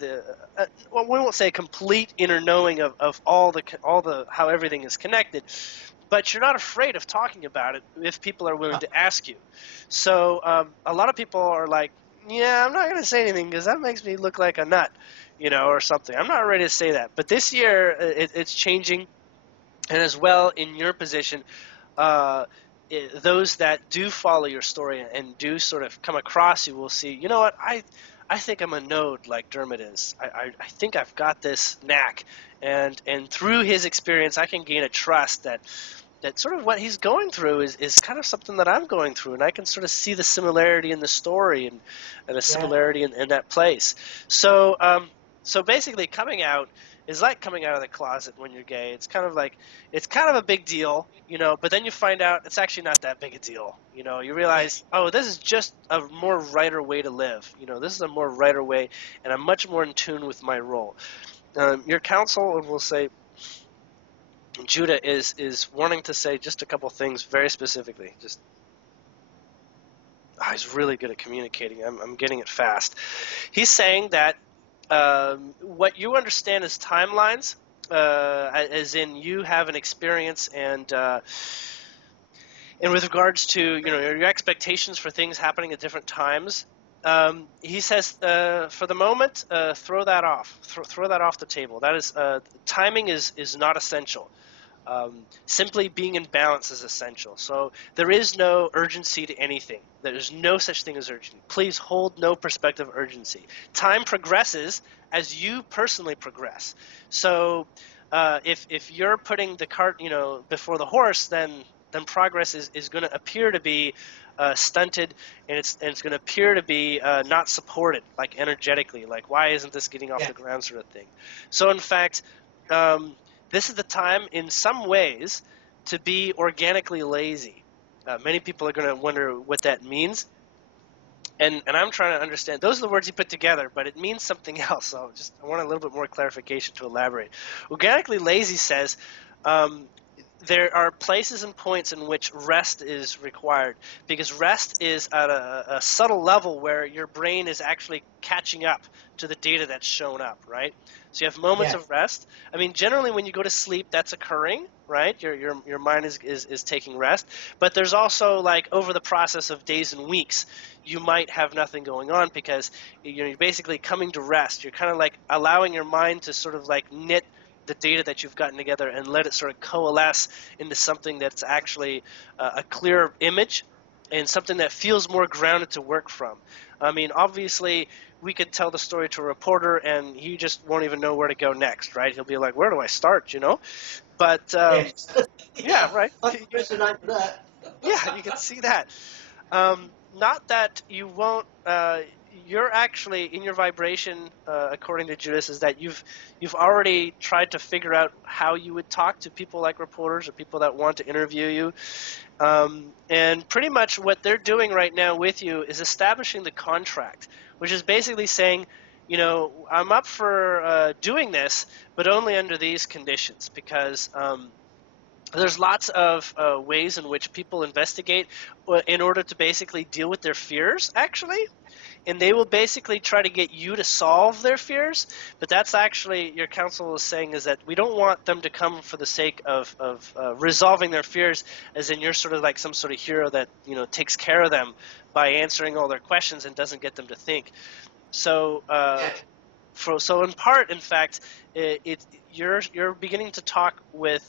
well, we won't say complete inner knowing of all the how everything is connected, but you're not afraid of talking about it if people are willing to ask you. So a lot of people are like, yeah, I'm not going to say anything because that makes me look like a nut, or something. I'm not ready to say that. But this year, it's changing, and as well in your position. Those that do follow your story and do sort of come across you will see, you know what, I think I'm a node like Dermot is. I think I've got this knack, and through his experience I can gain a trust that sort of what he's going through is kind of something that I'm going through, and I can sort of see the similarity in the story and a similarity in that place. So so basically coming out is like coming out of the closet when you're gay. It's kind of a big deal, but then you find out it's actually not that big a deal. You realize, oh, this is just a more righter way to live. This is a more righter way, and I'm much more in tune with my role. Your counsel will say, Judah is wanting to say just a couple things very specifically. He's really good at communicating. I'm getting it fast. He's saying that what you understand as timelines, as in you have an experience, and with regards to your expectations for things happening at different times, he says for the moment, throw that off. Throw that off the table. That is timing is not essential. Simply being in balance is essential. So there is no urgency to anything. There is no such thing as urgency. Please hold no perspective of urgency. Time progresses as you personally progress. So if you're putting the cart before the horse, then progress is going to appear to be stunted, and it's going to appear to be not supported, like energetically, like why isn't this getting off the ground sort of thing. So in fact, this is the time, in some ways, to be organically lazy. Many people are going to wonder what that means, and I'm trying to understand. Those are the words he put together, but it means something else. So I want a little bit more clarification to elaborate. Organically lazy says there are places and points in which rest is required, because rest is at a subtle level where your brain is actually catching up to the data that's shown up, right? So you have moments of rest. I mean, generally when you go to sleep, that's occurring, right? Your mind is taking rest. But there's also, like, over the process of days and weeks, you might have nothing going on because you're basically coming to rest. You're kind of like allowing your mind to sort of like knit the data that you've gotten together and let it sort of coalesce into something that's actually a clearer image and something that feels more grounded to work from. I mean, obviously, we could tell the story to a reporter and he just won't even know where to go next, right? He'll be like, where do I start, But, yeah, right. I can resonate with that. Yeah, you can see that. Not that you won't you're actually in your vibration, according to Judas, is that you've already tried to figure out how you would talk to people like reporters or people that want to interview you. And pretty much what they're doing right now with you is establishing the contract, which is basically saying, you know, I'm up for doing this, but only under these conditions, because there's lots of ways in which people investigate in order to basically deal with their fears, actually. And they will basically try to get you to solve their fears, but that's actually, your counsel is saying, is that we don't want them to come for the sake of resolving their fears, as in you're sort of like some sort of hero that, you know, takes care of them by answering all their questions and doesn't get them to think. So so in part, in fact, you're beginning to talk with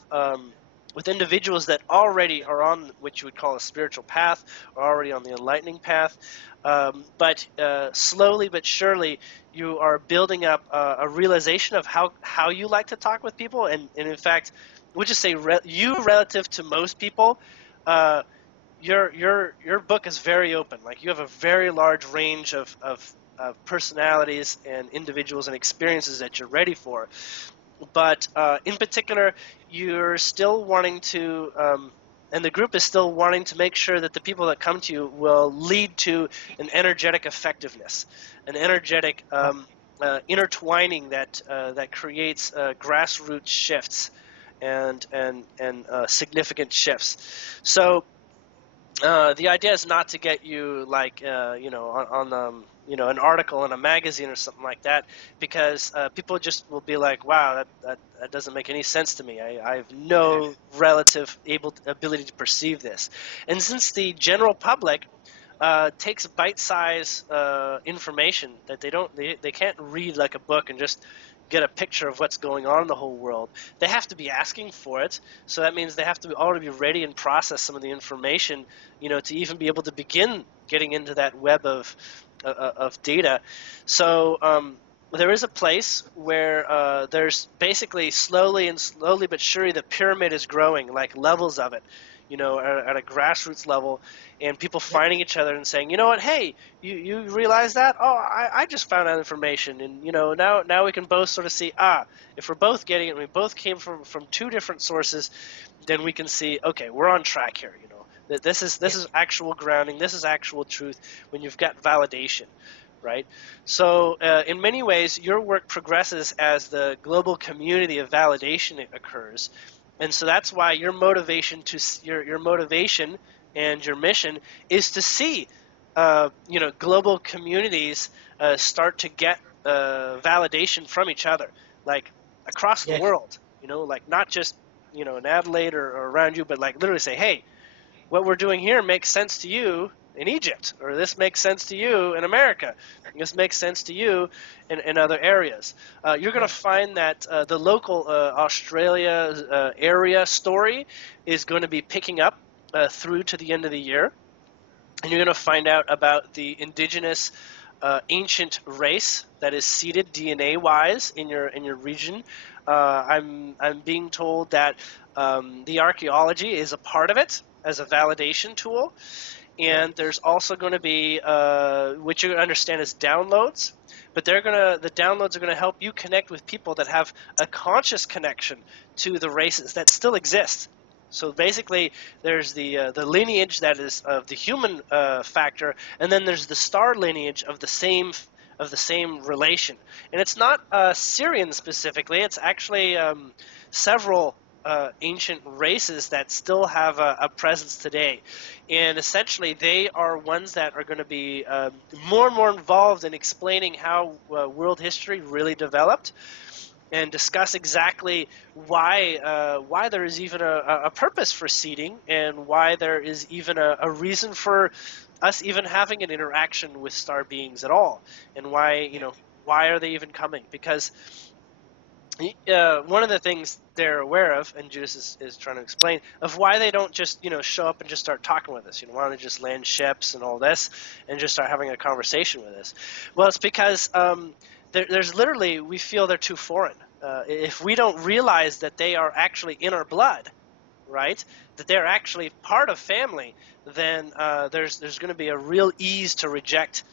individuals that already are on what you would call a spiritual path, or already on the enlightening path. But slowly but surely, you are building up a realization of how you like to talk with people. And in fact, we'll just say you, relative to most people, your book is very open. Like, you have a very large range of personalities and individuals and experiences that you're ready for. But in particular, you're still wanting to, and the group is still wanting to make sure that the people that come to you will lead to an energetic effectiveness, an energetic intertwining that creates grassroots shifts and significant shifts. So the idea is not to get you like on an article in a magazine or something like that, because people just will be like, wow, that doesn't make any sense to me. I have no relative ability to perceive this. And since the general public takes bite-size information that they can't read like a book and just get a picture of what's going on in the whole world. They have to be asking for it, so that means they have to already be ready and process some of the information, to even be able to begin getting into that web of data. So there is a place where there's basically slowly but surely the pyramid is growing, like levels of it, at a grassroots level, and people finding each other and saying, you know what, hey, you realize that? Oh, I just found out information, and now we can both sort of see, if we're both getting it, and we both came from two different sources, then we can see, okay, we're on track here. That this is actual grounding, this is actual truth when you've got validation. Right? So in many ways, your work progresses as the global community of validation occurs. And so that's why your motivation and your mission is to see, global communities start to get validation from each other, like across the world. Like not just in Adelaide or around you, but like literally say, hey, what we're doing here makes sense to you in Egypt, or this makes sense to you in America, this makes sense to you in other areas. You're going to find that the local Australia area story is going to be picking up through to the end of the year, and you're going to find out about the indigenous ancient race that is seated DNA-wise in your region. I'm being told that the archaeology is a part of it as a validation tool. And there's also going to be what you're going to understand as downloads, but the downloads are going to help you connect with people that have a conscious connection to the races that still exist. So basically, there's the lineage that is of the human factor, and then there's the star lineage of the same relation. And it's not Syrian specifically; it's actually several ancient races that still have a presence today. And essentially, they are ones that are going to be more and more involved in explaining how world history really developed, and discuss exactly why there is even a purpose for seeding, and why there is even a reason for us even having an interaction with star beings at all, and why are they even coming? Because one of the things they're aware of, and Judas is trying to explain, of why they don't just show up and just start talking with us. Why don't they just land ships and all this and just start having a conversation with us? Well, it's because there's literally, we feel they're too foreign. If we don't realize that they are actually in our blood, right, that they're actually part of family, then there's going to be a real ease to reject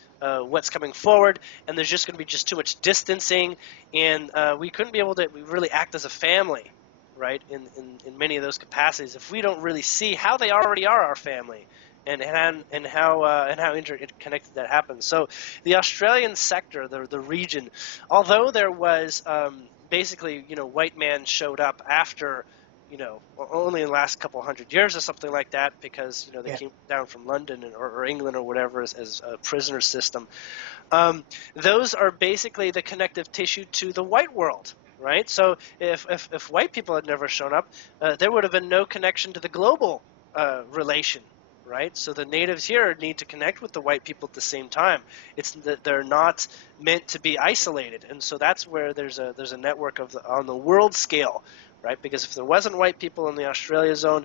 what's coming forward, and there's just going to be just too much distancing, and we couldn't be able to really act as a family, right, in many of those capacities if we don't really see how they already are our family, and how interconnected that happens. So the Australian sector, the region, although there was basically, white man showed up after, only in the last couple hundred years or something like that, because they came down from London or England or whatever as a prisoner system. Those are basically the connective tissue to the white world, right? So if white people had never shown up, there would have been no connection to the global relation, right? So the natives here need to connect with the white people at the same time. It's that they're not meant to be isolated, and so that's where there's a network on the world scale, right? Because if there wasn't white people in the Australia zone,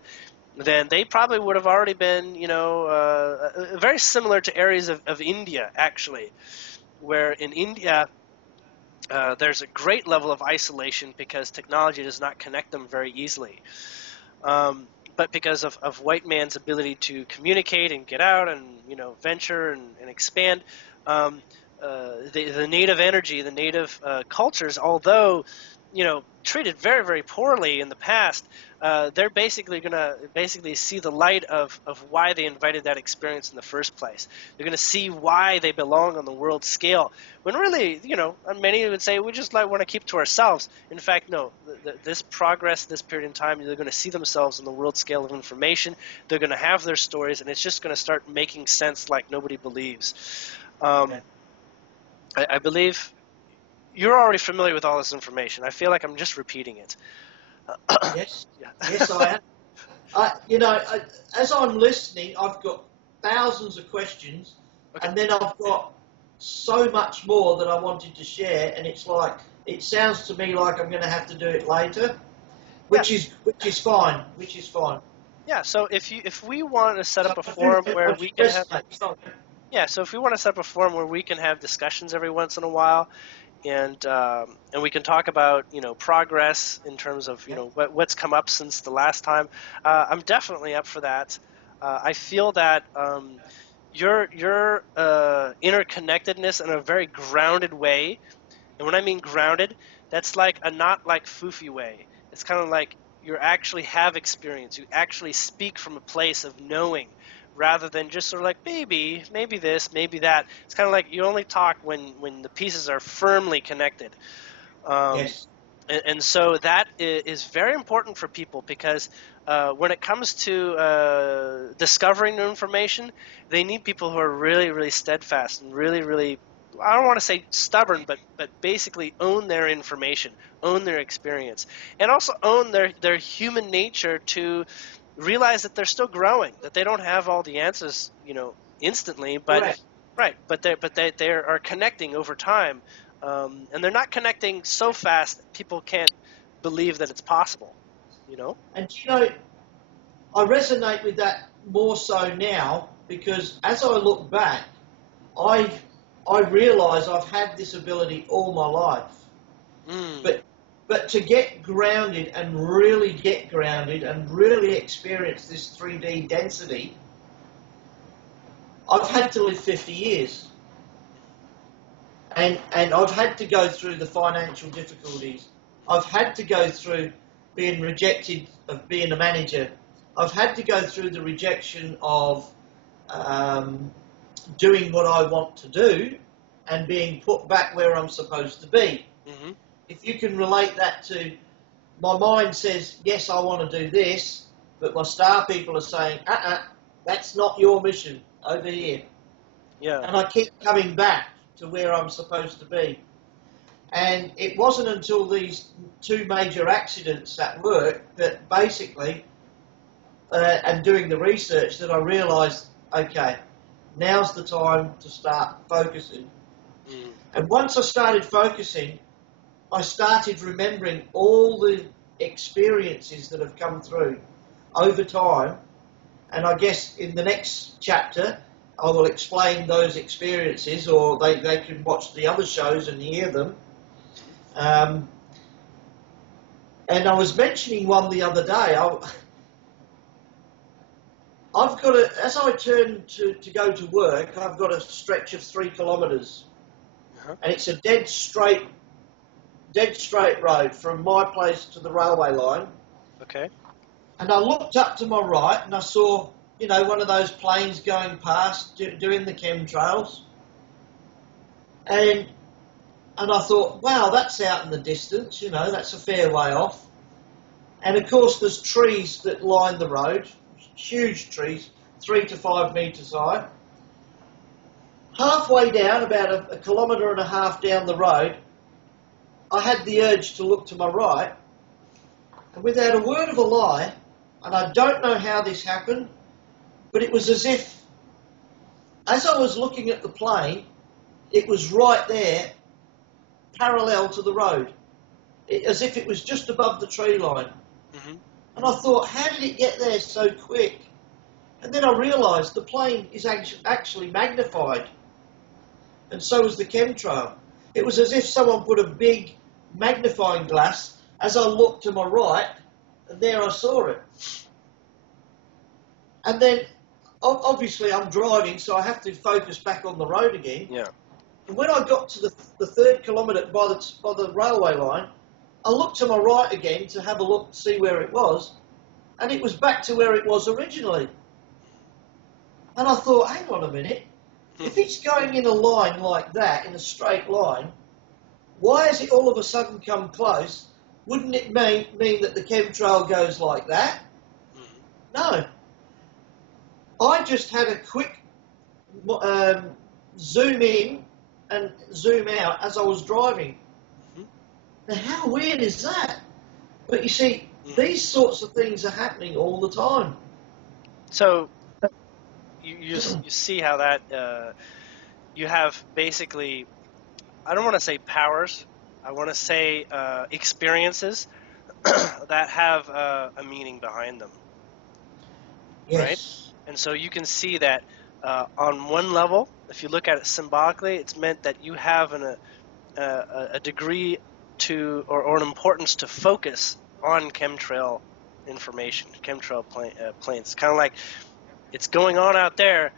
then they probably would have already been, very similar to areas of India, actually, where in India there's a great level of isolation because technology does not connect them very easily. But because of white man's ability to communicate and get out and venture and expand, the native energy, the native cultures, although treated very, very poorly in the past, they're basically going to see the light of why they invited that experience in the first place. They're going to see why they belong on the world scale. When really, many would say we just want to keep to ourselves. In fact, no. This progress, this period in time, they're going to see themselves on the world scale of information. They're going to have their stories, and it's just going to start making sense like nobody believes. I believe you're already familiar with all this information. I feel like I'm just repeating it. Yes, yes, I am. As I'm listening, I've got thousands of questions, and then I've got so much more that I wanted to share, and it sounds to me like I'm going to have to do it later, which is fine. Yeah. So if we want to set up a forum where we can have so if we want to set up a forum where we can have discussions every once in a while, and we can talk about progress in terms of what's come up since the last time. I'm definitely up for that. I feel that your interconnectedness in a very grounded way, and when I mean grounded, that's like a not like foofy way. It's kind of like you actually have experience. You actually speak from a place of knowing, rather than just sort of like maybe this, maybe that. It's kind of like you only talk when the pieces are firmly connected. Yes. And so that is very important for people, because when it comes to discovering new information, they need people who are really, really steadfast and really, really, I don't want to say stubborn, but basically own their information, own their experience, and also own their human nature to realize that they're still growing, that they don't have all the answers, instantly, but Correct. right, but they are connecting over time, and they're not connecting so fast that people can't believe that it's possible, And I resonate with that more so now, because as I look back, I realise I've had this ability all my life. But to get grounded and really experience this 3D density, I've had to live 50 years. And I've had to go through the financial difficulties. I've had to go through being rejected of being a manager. I've had to go through the rejection of doing what I want to do and being put back where I'm supposed to be. Mm-hmm. If you can relate that to, my mind says, yes, I want to do this, but my star people are saying, that's not your mission, over here. Yeah. And I keep coming back to where I'm supposed to be. And it wasn't until these two major accidents at work that basically, and doing the research, that I realised, okay, now's the time to start focusing. And once I started focusing, I started remembering all the experiences that have come through over time. And I guess in the next chapter, I will explain those experiences, or they can watch the other shows and hear them. And I was mentioning one the other day. I've got a, as I turn to go to work, I've got a stretch of 3 kilometres, and it's a dead straight road from my place to the railway line. Okay. And I looked up to my right, and I saw, you know, one of those planes going past doing the chemtrails, and I thought, wow, that's out in the distance, you know, that's a fair way off. And of course, there's trees that line the road, huge trees, 3 to 5 metres high. Halfway down, about a kilometre and a half down the road, I had the urge to look to my right, and without a word of a lie, and I don't know how this happened, but it was as if, as I was looking at the plane, it was right there, parallel to the road, as if it was just above the tree line. Mm-hmm. And I thought, how did it get there so quick? And then I realised the plane is actually magnified, and so is the chemtrail. It was as if someone put a big magnifying glass as I looked to my right, and there I saw it. And then, obviously, I'm driving, so I have to focus back on the road again. Yeah. And when I got to the 3rd kilometre by the railway line, I looked to my right again to have a look to see where it was, and it was back to where it was originally. And I thought, hang on a minute, if it's going in a line like that, in a straight line, why has it all of a sudden come close? Wouldn't it mean that the chemtrail goes like that? No. I just had a quick zoom in and zoom out as I was driving. Now, how weird is that? But you see, these sorts of things are happening all the time. So you see how that you have basically, I don't want to say powers, I want to say experiences that have a meaning behind them. Yes. Right? And so you can see that on one level, if you look at it symbolically, it's meant that you have a degree to or an importance to focus on chemtrail information, chemtrail planes. It's kind of like it's going on out there,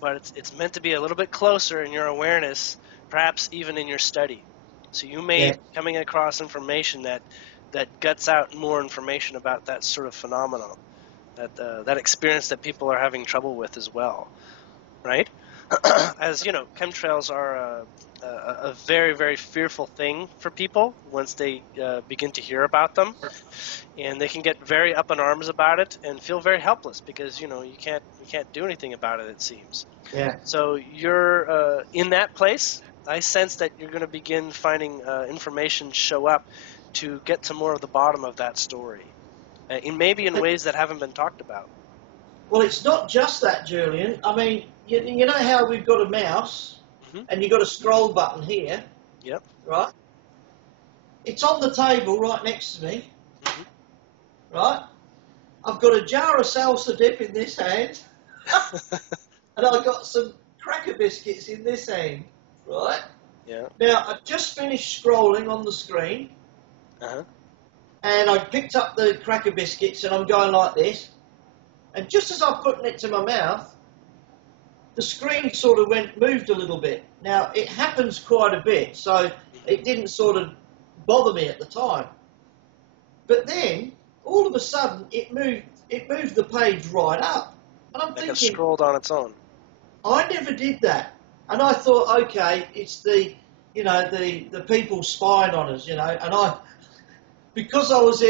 but it's meant to be a little bit closer in your awareness, perhaps even in your study. So you may be coming across information that guts out more information about that sort of phenomenon, that experience that people are having trouble with as well, right? As you know, chemtrails are a very, very fearful thing for people once they begin to hear about them, and they can get very up in arms about it and feel very helpless because you can't do anything about it, it seems. Yeah. So you're in that place. I sense that you're going to begin finding information show up to get to more of the bottom of that story, maybe in ways that haven't been talked about. Well, it's not just that, Julian. I mean, you know how we've got a mouse and you've got a scroll button here? Yep. Right? It's on the table right next to me. Right? I've got a jar of salsa dip in this hand and I've got some cracker biscuits in this hand. Right? Yeah. Now, I've just finished scrolling on the screen and I picked up the cracker biscuits and I'm going like this. And just as I'm putting it to my mouth, the screen sort of moved a little bit. Now, it happens quite a bit, so it didn't sort of bother me at the time. But then, all of a sudden, it moved the page right up. And I'm thinking, it scrolled on its own. I never did that. And I thought, okay, it's the people spying on us, and because I was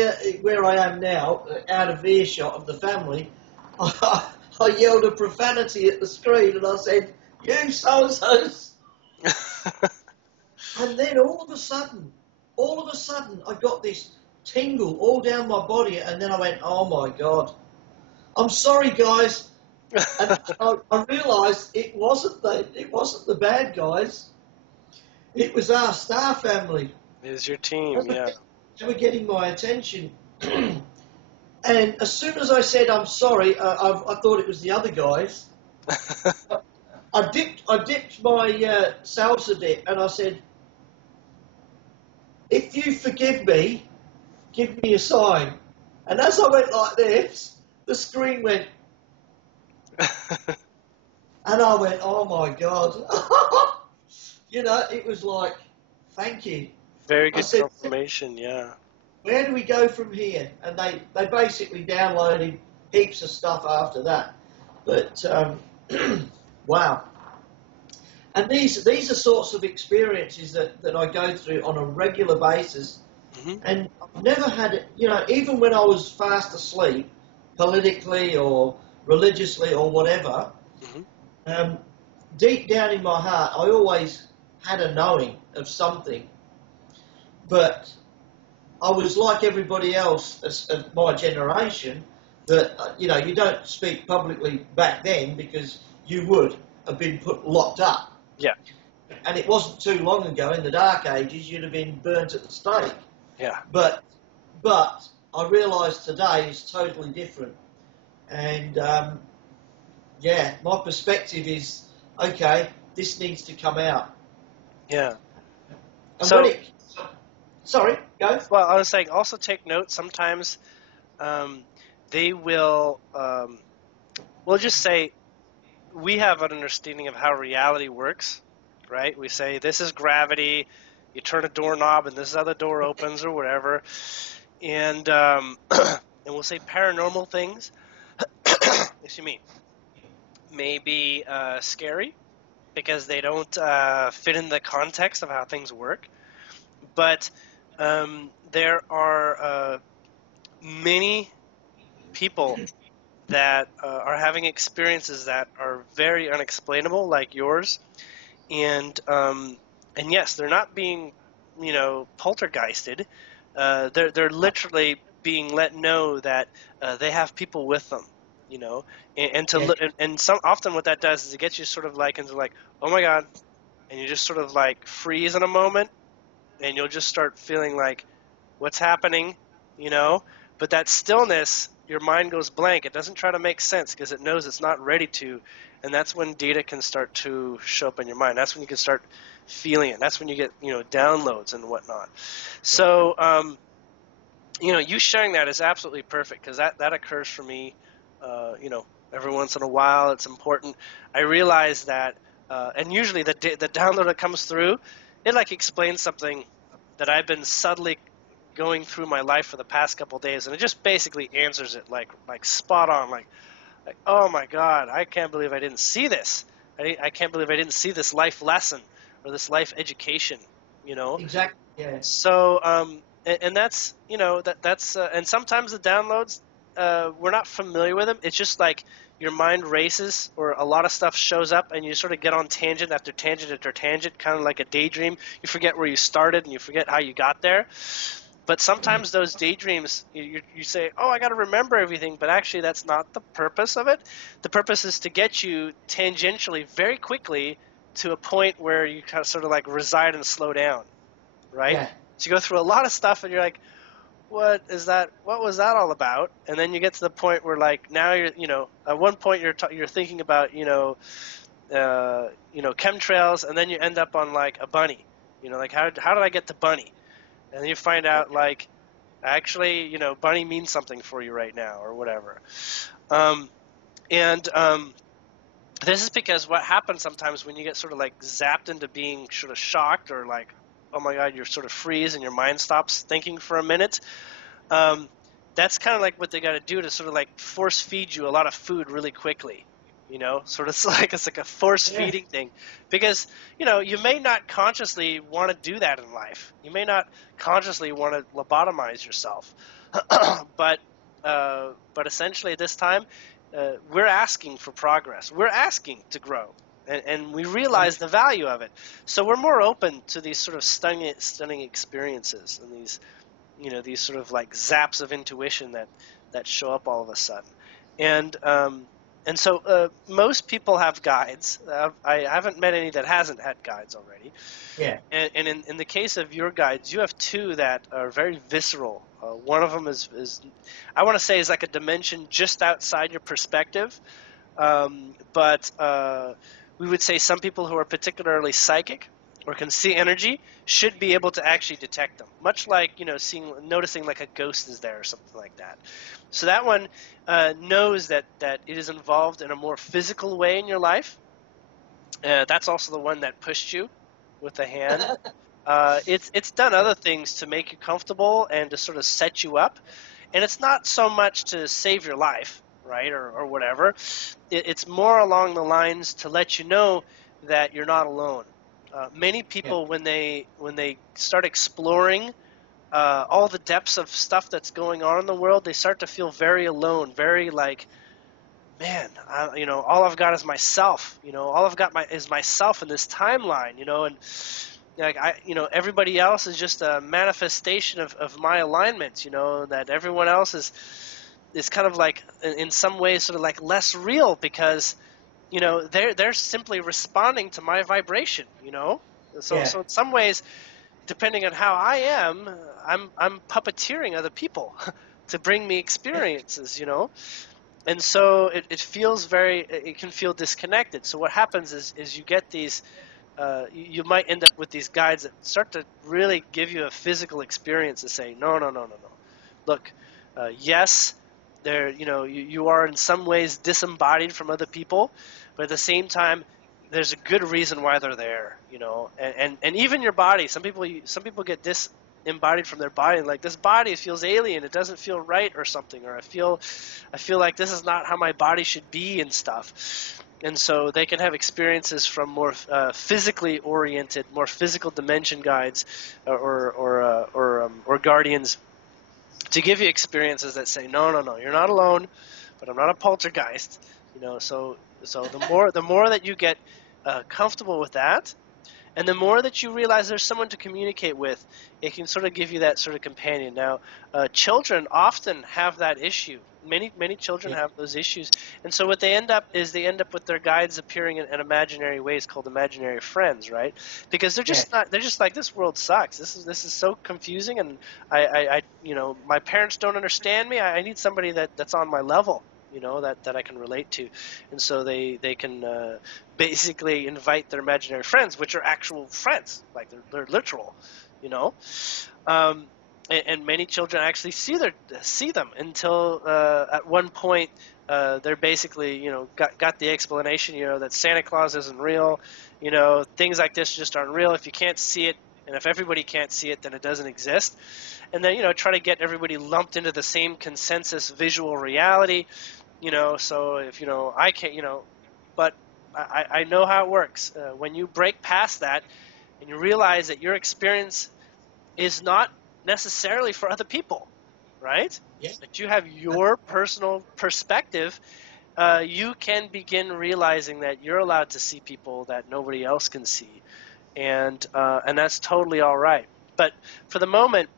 where I am now, out of earshot of the family, I yelled a profanity at the screen and I said, "You so-and-sos." And then all of a sudden, I got this tingle all down my body, and then I went, "Oh my God, I'm sorry, guys." And I realised it wasn't the bad guys. It was our star family. It was your team, yeah. They were getting my attention. And as soon as I said I'm sorry, I thought it was the other guys. I dipped my salsa dip, and I said, "If you forgive me, give me a sign." And as I went like this, the screen went And I went, oh my God. You know, it was like, thank you. Very I good said, confirmation, yeah. where do we go from here? And they basically downloaded heaps of stuff after that. But, wow. And these are sorts of experiences that I go through on a regular basis. Hmm. And I've never had it, you know, even when I was fast asleep, politically or religiously or whatever, Hmm. um, deep down in my heart, I always had a knowing of something. But I was like everybody else of my generation, that, you know, you don't speak publicly back then because you would have been locked up. Yeah, And it wasn't too long ago, in the Dark Ages, you'd have been burnt at the stake. yeah. But I realise today is totally different. And yeah, my perspective is, okay, this needs to come out. Yeah. And when So, it, sorry, go. well, I was saying, also take note. Sometimes they will, we'll just say, we have an understanding of how reality works, right? We say this is gravity. You turn a doorknob, and this is how the door opens, or whatever. And and we'll say paranormal things. Excuse me. May be scary because they don't fit in the context of how things work. But there are many people that are having experiences that are very unexplainable, like yours, and yes, they're not being, poltergeisted. They're literally being let know that they have people with them, and Yeah, and some often what that does is it gets you sort of like into like, oh my god, and you just sort of like freeze in a moment, and you'll just start feeling like, what's happening, you know? But that stillness, your mind goes blank. It doesn't try to make sense because it knows it's not ready to. And that's when data can start to show up in your mind. That's when you can start feeling it. That's when you get, downloads and whatnot. So, you sharing that is absolutely perfect because that occurs for me, every once in a while. It's important. I realize that, and usually the download that comes through, it like explains something that I've been subtly going through my life for the past couple of days, and it just basically answers it like spot on, like oh my god, I can't believe I didn't see this. I can't believe I didn't see this life lesson or this life education, exactly. Yeah, So and that's that's and sometimes the downloads, we're not familiar with them. It's just like your mind races or a lot of stuff shows up and you sort of get on tangent after tangent after tangent, kind of like a daydream. You forget where you started and you forget how you got there. But sometimes those daydreams, you say, oh, I got to remember everything, but actually that's not the purpose of it. The purpose is to get you tangentially very quickly to a point where you kind of sort of like reside and slow down, right? yeah, So you go through a lot of stuff and you're like, what is that? What was that all about? And then you get to the point where like now you're, at one point you're thinking about, chemtrails, and then you end up on like a bunny, like how did I get to bunny? And then you find out like actually, bunny means something for you right now or whatever. And this is because what happens sometimes when you get sort of like zapped into being sort of shocked or like, oh my god, you're sort of freeze and your mind stops thinking for a minute. That's kind of like what they got to do to sort of like force feed you a lot of food really quickly. Sort of it's like a force yeah, feeding thing, because you may not consciously want to do that in life. You may not consciously want to lobotomize yourself, but essentially at this time, we're asking for progress. We're asking to grow, and we yeah, realize the value of it. So we're more open to these sort of stunning experiences and these sort of like zaps of intuition that show up all of a sudden. And so most people have guides. I haven't met any that hasn't had guides already. yeah, And in the case of your guides, you have two that are very visceral. One of them is I want to say is like a dimension just outside your perspective. But we would say some people who are particularly psychic or can see energy should be able to actually detect them, much like noticing like a ghost is there or something like that. So that one knows that it is involved in a more physical way in your life. That's also the one that pushed you with the hand. It's done other things to make you comfortable and to sort of set you up, and it's not so much to save your life, right, or whatever. It's more along the lines to let you know that you're not alone. Many people, when they start exploring all the depths of stuff that's going on in the world, they start to feel very alone, very like, man, all I've got is myself. All I've got is myself in this timeline. And like everybody else is just a manifestation of my alignments. That everyone else is kind of like in some ways sort of like less real because they're simply responding to my vibration. So in some ways, depending on how I am, I'm puppeteering other people to bring me experiences. And so it feels it can feel disconnected. So what happens is you get these, you might end up with these guides that start to really give you a physical experience and say, no. Look, yes, you are in some ways disembodied from other people, but at the same time, there's a good reason why they're there, and even your body. Some people get disembodied from their body, like this body feels alien, it doesn't feel right or something, or I feel like this is not how my body should be and stuff. And so they can have experiences from more physically oriented, more physical dimension guides or guardians to give you experiences that say, no, you're not alone, but I'm not a poltergeist. So the more that you get comfortable with that, and the more that you realize there's someone to communicate with, it can sort of give you that sort of companion. Now, children often have that issue. Many children have those issues, and so what they end up with their guides appearing in imaginary ways called imaginary friends, right? Because they're just not. They're just like, this world sucks. This is so confusing, and I my parents don't understand me. I need somebody that's on my level. That I can relate to, and so they can basically invite their imaginary friends, which are actual friends, like they're literal, and many children actually see them until at one point they're basically got the explanation that Santa Claus isn't real, things like this just aren't real if you can't see it, and if everybody can't see it, then it doesn't exist. And then try to get everybody lumped into the same consensus visual reality. So if I can't, but I know how it works. When you break past that and you realize that your experience is not necessarily for other people, right? That you have your personal perspective, you can begin realizing that you're allowed to see people that nobody else can see, and that's totally all right. But for the moment,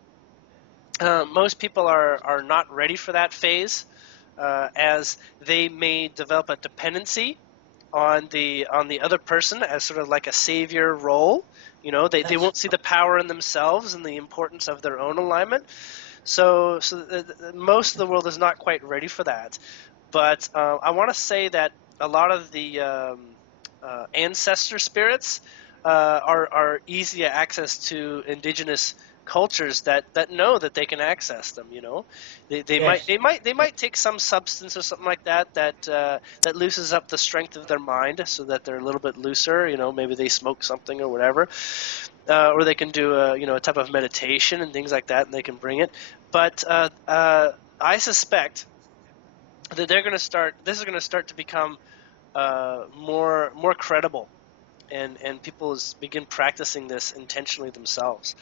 most people are not ready for that phase. As they may develop a dependency on the other person as sort of like a savior role. They won't see the power in themselves and the importance of their own alignment. So most of the world is not quite ready for that. But I want to say that a lot of the ancestor spirits are easy access to indigenous cultures that know that they can access them. They might take some substance or something like that loosens up the strength of their mind so that they're a little bit looser. Maybe they smoke something or whatever, or they can do a type of meditation and things like that, and they can bring it. But I suspect that this is going to start to become more credible, and people begin practicing this intentionally themselves.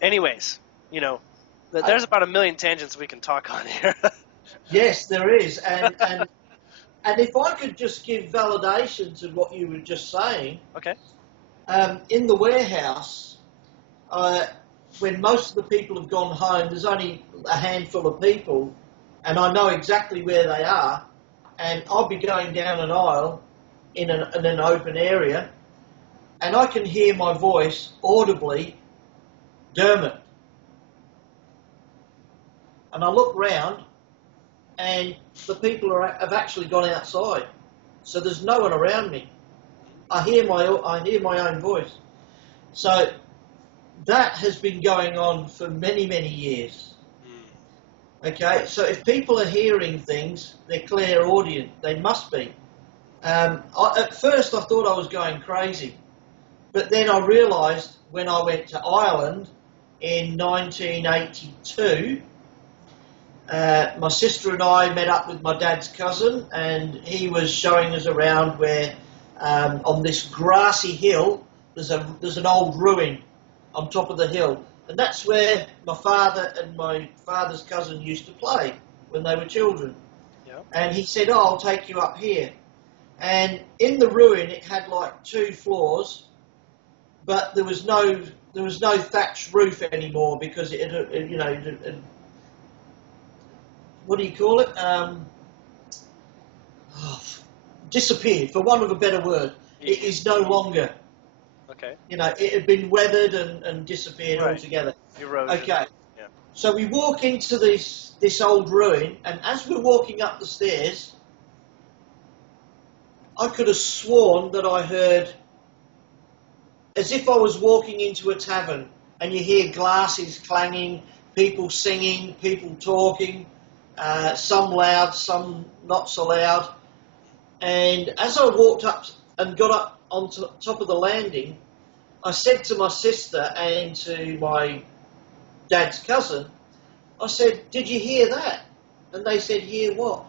Anyways, there's about a million tangents we can talk on here. Yes, there is, and if I could just give validation to what you were just saying. Okay. In the warehouse, when most of the people have gone home, there's only a handful of people, and I know exactly where they are, and I'll be going down an aisle in an open area, and I can hear my voice audibly, Dermot. And I look round, and the people have actually gone outside, so there's no one around me. I hear my own voice. So that has been going on for many, many years. Okay, so if people are hearing things, they're clairaudient. They must be. At first, I thought I was going crazy, but then I realised when I went to Ireland in 1982, my sister and I met up with my dad's cousin, and he was showing us around where, on this grassy hill, there's an old ruin on top of the hill, and that's where my father and my father's cousin used to play when they were children. Yep. And he said, "Oh, I'll take you up here." And in the ruin, it had like 2 floors, but there was no thatched roof anymore because it what do you call it? Disappeared, for want of a better word. It is no longer. Okay. It had been weathered and disappeared altogether. Erosion. Okay. Yeah. So we walk into this old ruin, and as we're walking up the stairs, I could have sworn that I heard, as if I was walking into a tavern, and you hear glasses clanging, people singing, people talking, some loud, some not so loud. And as I walked up and got up on top of the landing, I said to my sister and to my dad's cousin, I said, "Did you hear that?" And they said, "Hear what?"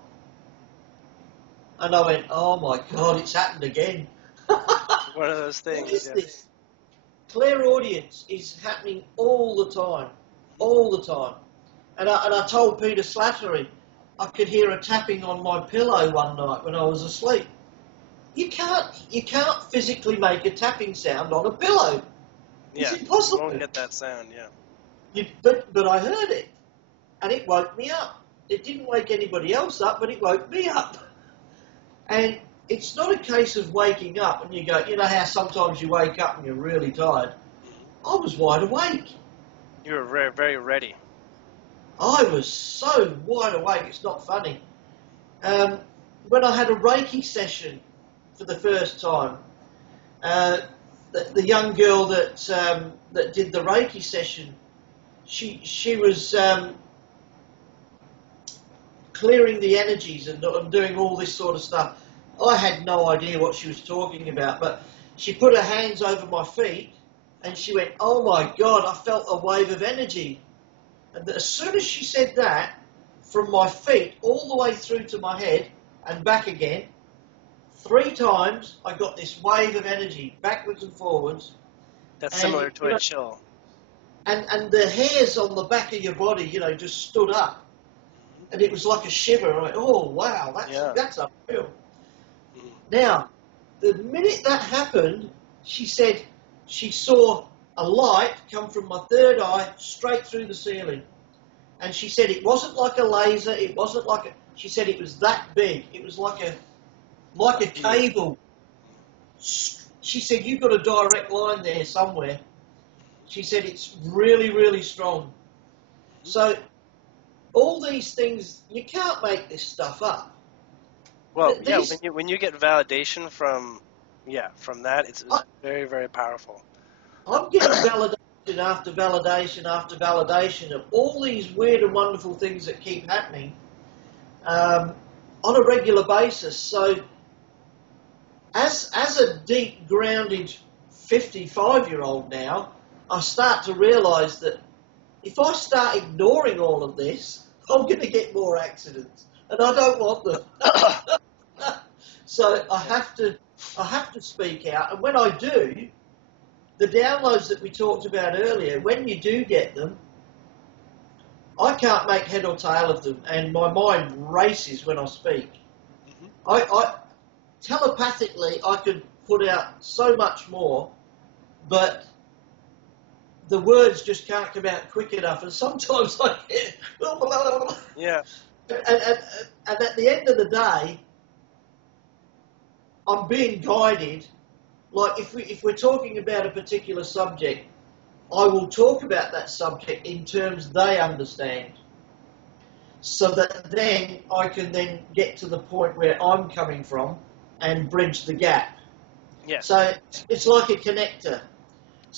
And I went, "Oh my God, it's happened again." One of those things. What is this? Clairaudience is happening all the time. And I told Peter Slattery, I could hear a tapping on my pillow one night when I was asleep. You can't physically make a tapping sound on a pillow. It's impossible. You won't get that sound, yeah. But I heard it, and it woke me up. It didn't wake anybody else up, but it woke me up. And it's not a case of waking up and you go, you know how sometimes you wake up and you're really tired? I was wide awake. You were very, very ready. I was so wide awake, it's not funny. When I had a Reiki session for the first time, the young girl that did the Reiki session, she was clearing the energies and doing all this sort of stuff. I had no idea what she was talking about, but she put her hands over my feet and she went, "Oh my God, I felt a wave of energy." And as soon as she said that, from my feet all the way through to my head and back again, 3 times I got this wave of energy backwards and forwards. That's similar to a chill. And the hairs on the back of your body, just stood up. And it was like a shiver. I went, "Oh, wow, that's unreal." Mm-hmm. Now, the minute that happened, she said she saw a light come from my third eye straight through the ceiling. And she said it wasn't like a laser, she said it was that big. It was like a cable. She said, "You've got a direct line there somewhere." She said it's really, really strong. So all these things, you can't make this stuff up. Well, when you get validation from that, it's very, very powerful. I'm getting validation after validation after validation of all these weird and wonderful things that keep happening on a regular basis. So as a deep grounded 55-year-old now, I start to realise that if I start ignoring all of this, I'm going to get more accidents, and I don't want them. So I have to speak out, and when I do, the downloads that we talked about earlier, when you do get them, I can't make head or tail of them, and my mind races when I speak. Mm-hmm. I telepathically, I could put out so much more, but the words just can't come out quick enough, and sometimes I get And at the end of the day, I'm being guided. Like if we're talking about a particular subject, I will talk about that subject in terms they understand, so that then I can then get to the point where I'm coming from and bridge the gap. Yes. So it's like a connector,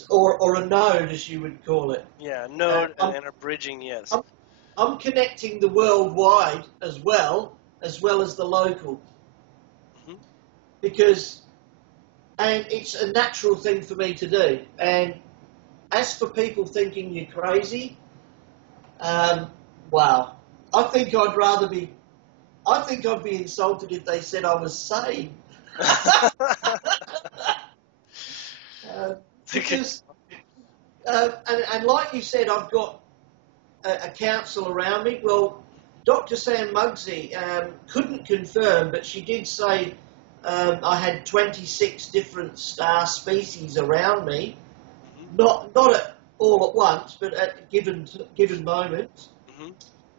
or a node, as you would call it. Yeah, node I'm, and a bridging, yes. I'm, I'm connecting the worldwide as well as the local, Hmm. because, and it's a natural thing for me to do. And as for people thinking you're crazy, wow, I think I'd be insulted if they said I was sane. Because, and like you said, I've got a counsel around me. Well, Dr. Sam Muggsy couldn't confirm, but she did say I had 26 different star species around me, not all at once, but at given moments, Hmm.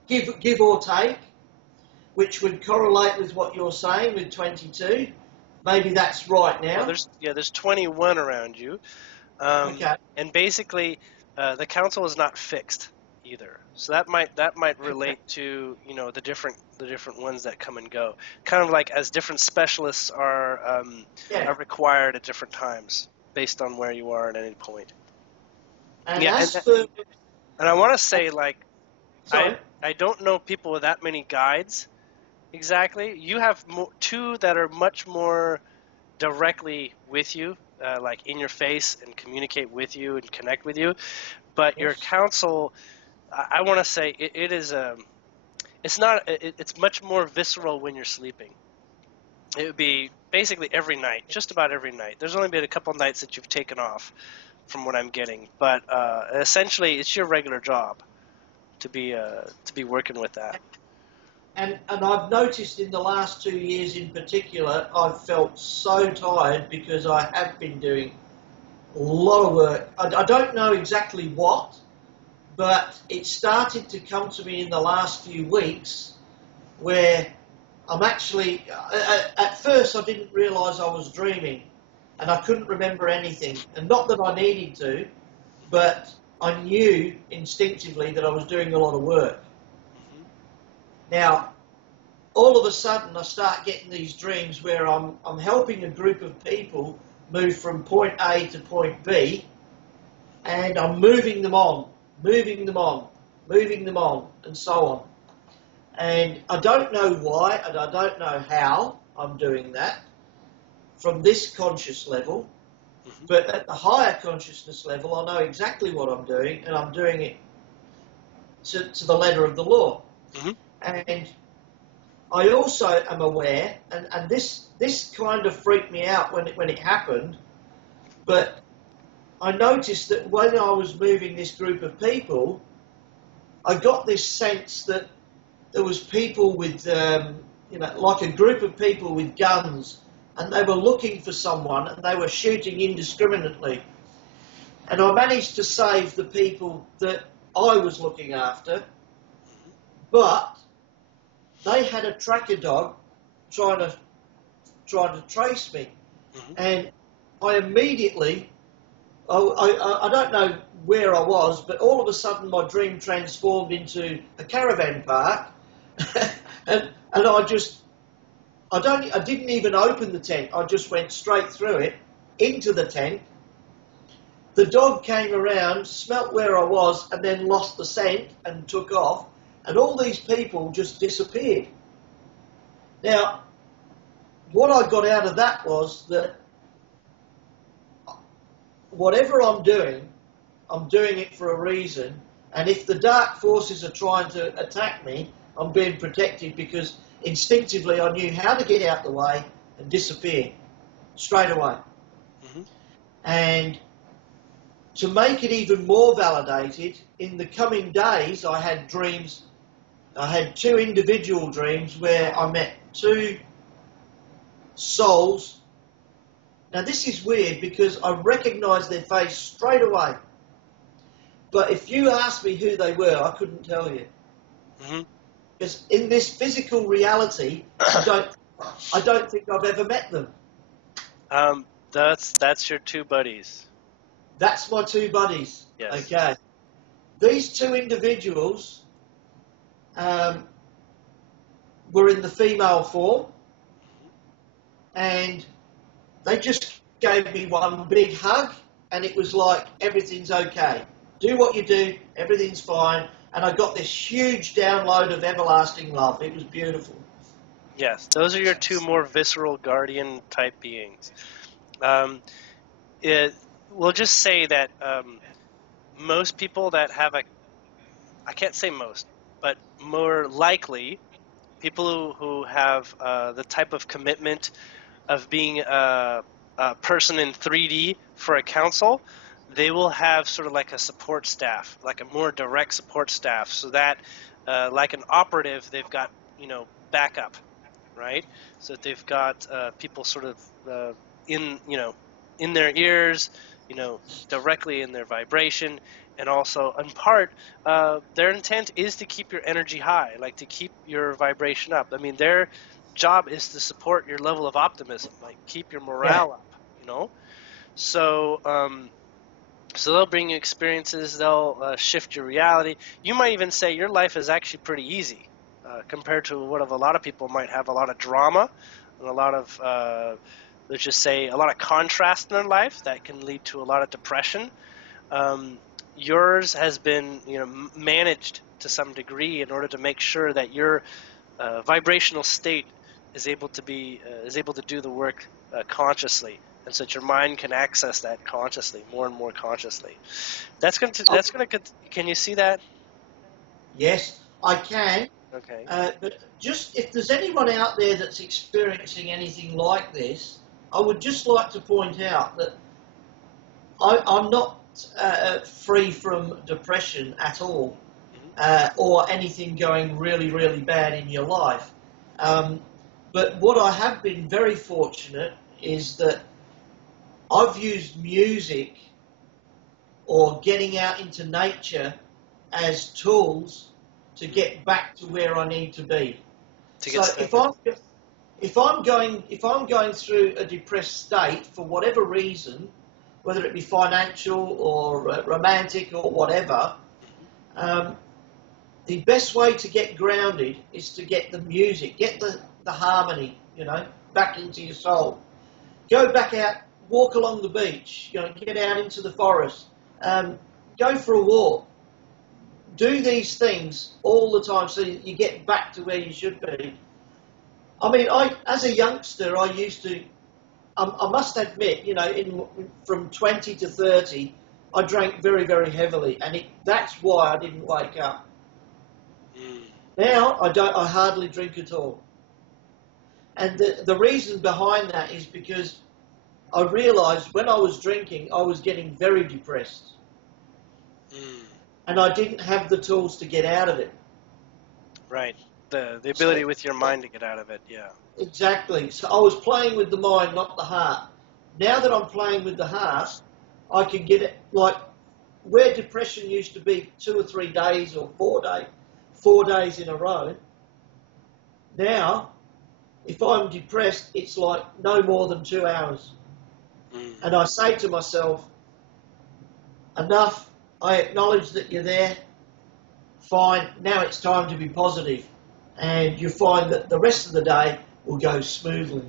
give or take, which would correlate with what you're saying with 22. Maybe that's right Well, now. there's 21 around you. Okay. And basically, the council is not fixed either. So that might relate to the different ones that come and go. Kind of like as different specialists Yeah. are required at different times based on where you are at any point. And Yeah, as for, and I want to say, like, I sorry. I don't know people with that many guides exactly. You have two that are much more directly with you, like in your face, and communicate with you and connect with you. But your Yes. counsel, I want to say, it is it's not. It's much more visceral when you're sleeping. It would be basically every night, just about every night. There's only been a couple nights that you've taken off, from what I'm getting. But essentially, it's your regular job to be working with that. And I've noticed in the last 2 years in particular, I've felt so tired because I have been doing a lot of work. I don't know exactly what, but it started to come to me in the last few weeks where I'm actually, at first I didn't realise I was dreaming and I couldn't remember anything. And not that I needed to, but I knew instinctively that I was doing a lot of work. Hmm. Now, all of a sudden I start getting these dreams where I'm helping a group of people move from point A to point B, and I'm moving them on, moving them on, moving them on, and so on. And I don't know why, and I don't know how I'm doing that from this conscious level, Hmm. but at the higher consciousness level, I know exactly what I'm doing, and I'm doing it to the letter of the law. Hmm. And I also am aware, and this kind of freaked me out when it happened, but I noticed that when I was moving this group of people, I got this sense that there was people with, like a group of people with guns, and they were looking for someone, and they were shooting indiscriminately. And I managed to save the people that I was looking after, but they had a tracker dog trying to trace me. Hmm. And I immediately, I don't know where I was, but all of a sudden my dream transformed into a caravan park, and I didn't even open the tent. I just went straight through it into the tent. The dog came around, smelt where I was, and then lost the scent and took off. And all these people just disappeared. Now, what I got out of that was that whatever I'm doing it for a reason. And if the dark forces are trying to attack me, I'm being protected because instinctively I knew how to get out the way and disappear straight away. Hmm. And to make it even more validated, in the coming days I had dreams. I had two individual dreams where I met two souls. Now this is weird because I recognised their face straight away. But if you asked me who they were, I couldn't tell you. Hmm. Because in this physical reality, I don't think I've ever met them. That's your two buddies. That's my two buddies. Yes. Okay. These two individuals um, were in the female form, and they just gave me one big hug, and it was like, everything's okay. Do what you do, everything's fine. And I got this huge download of everlasting love. It was beautiful. Yes, those are your two more visceral guardian type beings. Um, we'll just say that most people that have I can't say most, but more likely, people who have the type of commitment of being a person in 3D for a council, they will have sort of like a support staff, like a more direct support staff, so that like an operative, they've got, backup, right? So they've got people sort of in, in their ears, directly in their vibration, and also in part, their intent is to keep your energy high, like to keep your vibration up. I mean, their job is to support your level of optimism, like keep your Yeah. morale up. So so they'll bring you experiences, they'll shift your reality. You might even say your life is actually pretty easy compared to what a lot of people might have a lot of drama and a lot of, let's just say, a lot of contrast in their life that can lead to a lot of depression. Yours has been, managed to some degree in order to make sure that your vibrational state is able to do the work consciously, and so that your mind can access that consciously, more and more consciously. That's going to. Can you see that? Yes, I can. Okay. But just if there's anyone out there that's experiencing anything like this, I would just like to point out that I'm not free from depression at all, or anything going really, really bad in your life. But what I have been very fortunate is that I've used music or getting out into nature as tools to get back to where I need to be. So if I'm going through a depressed state for whatever reason, whether it be financial or romantic or whatever, the best way to get grounded is to get the music, get the harmony, back into your soul. Go back out, walk along the beach, get out into the forest, go for a walk. Do these things all the time so you get back to where you should be. I mean, as a youngster, I used to, I must admit, from 20 to 30, I drank very, very heavily, and that's why I didn't wake up. Now, I hardly drink at all. And the reason behind that is because I realised when I was drinking, I was getting very depressed. And I didn't have the tools to get out of it. Right. The ability with your mind to get out of it, yeah. Exactly. So I was playing with the mind, not the heart. Now that I'm playing with the heart, I can get it, like where depression used to be 2 or 3 days or 4 days in a row. Now, if I'm depressed, it's like no more than 2 hours. And I say to myself, enough, I acknowledge that you're there, fine, now it's time to be positive. And you find that the rest of the day will go smoothly.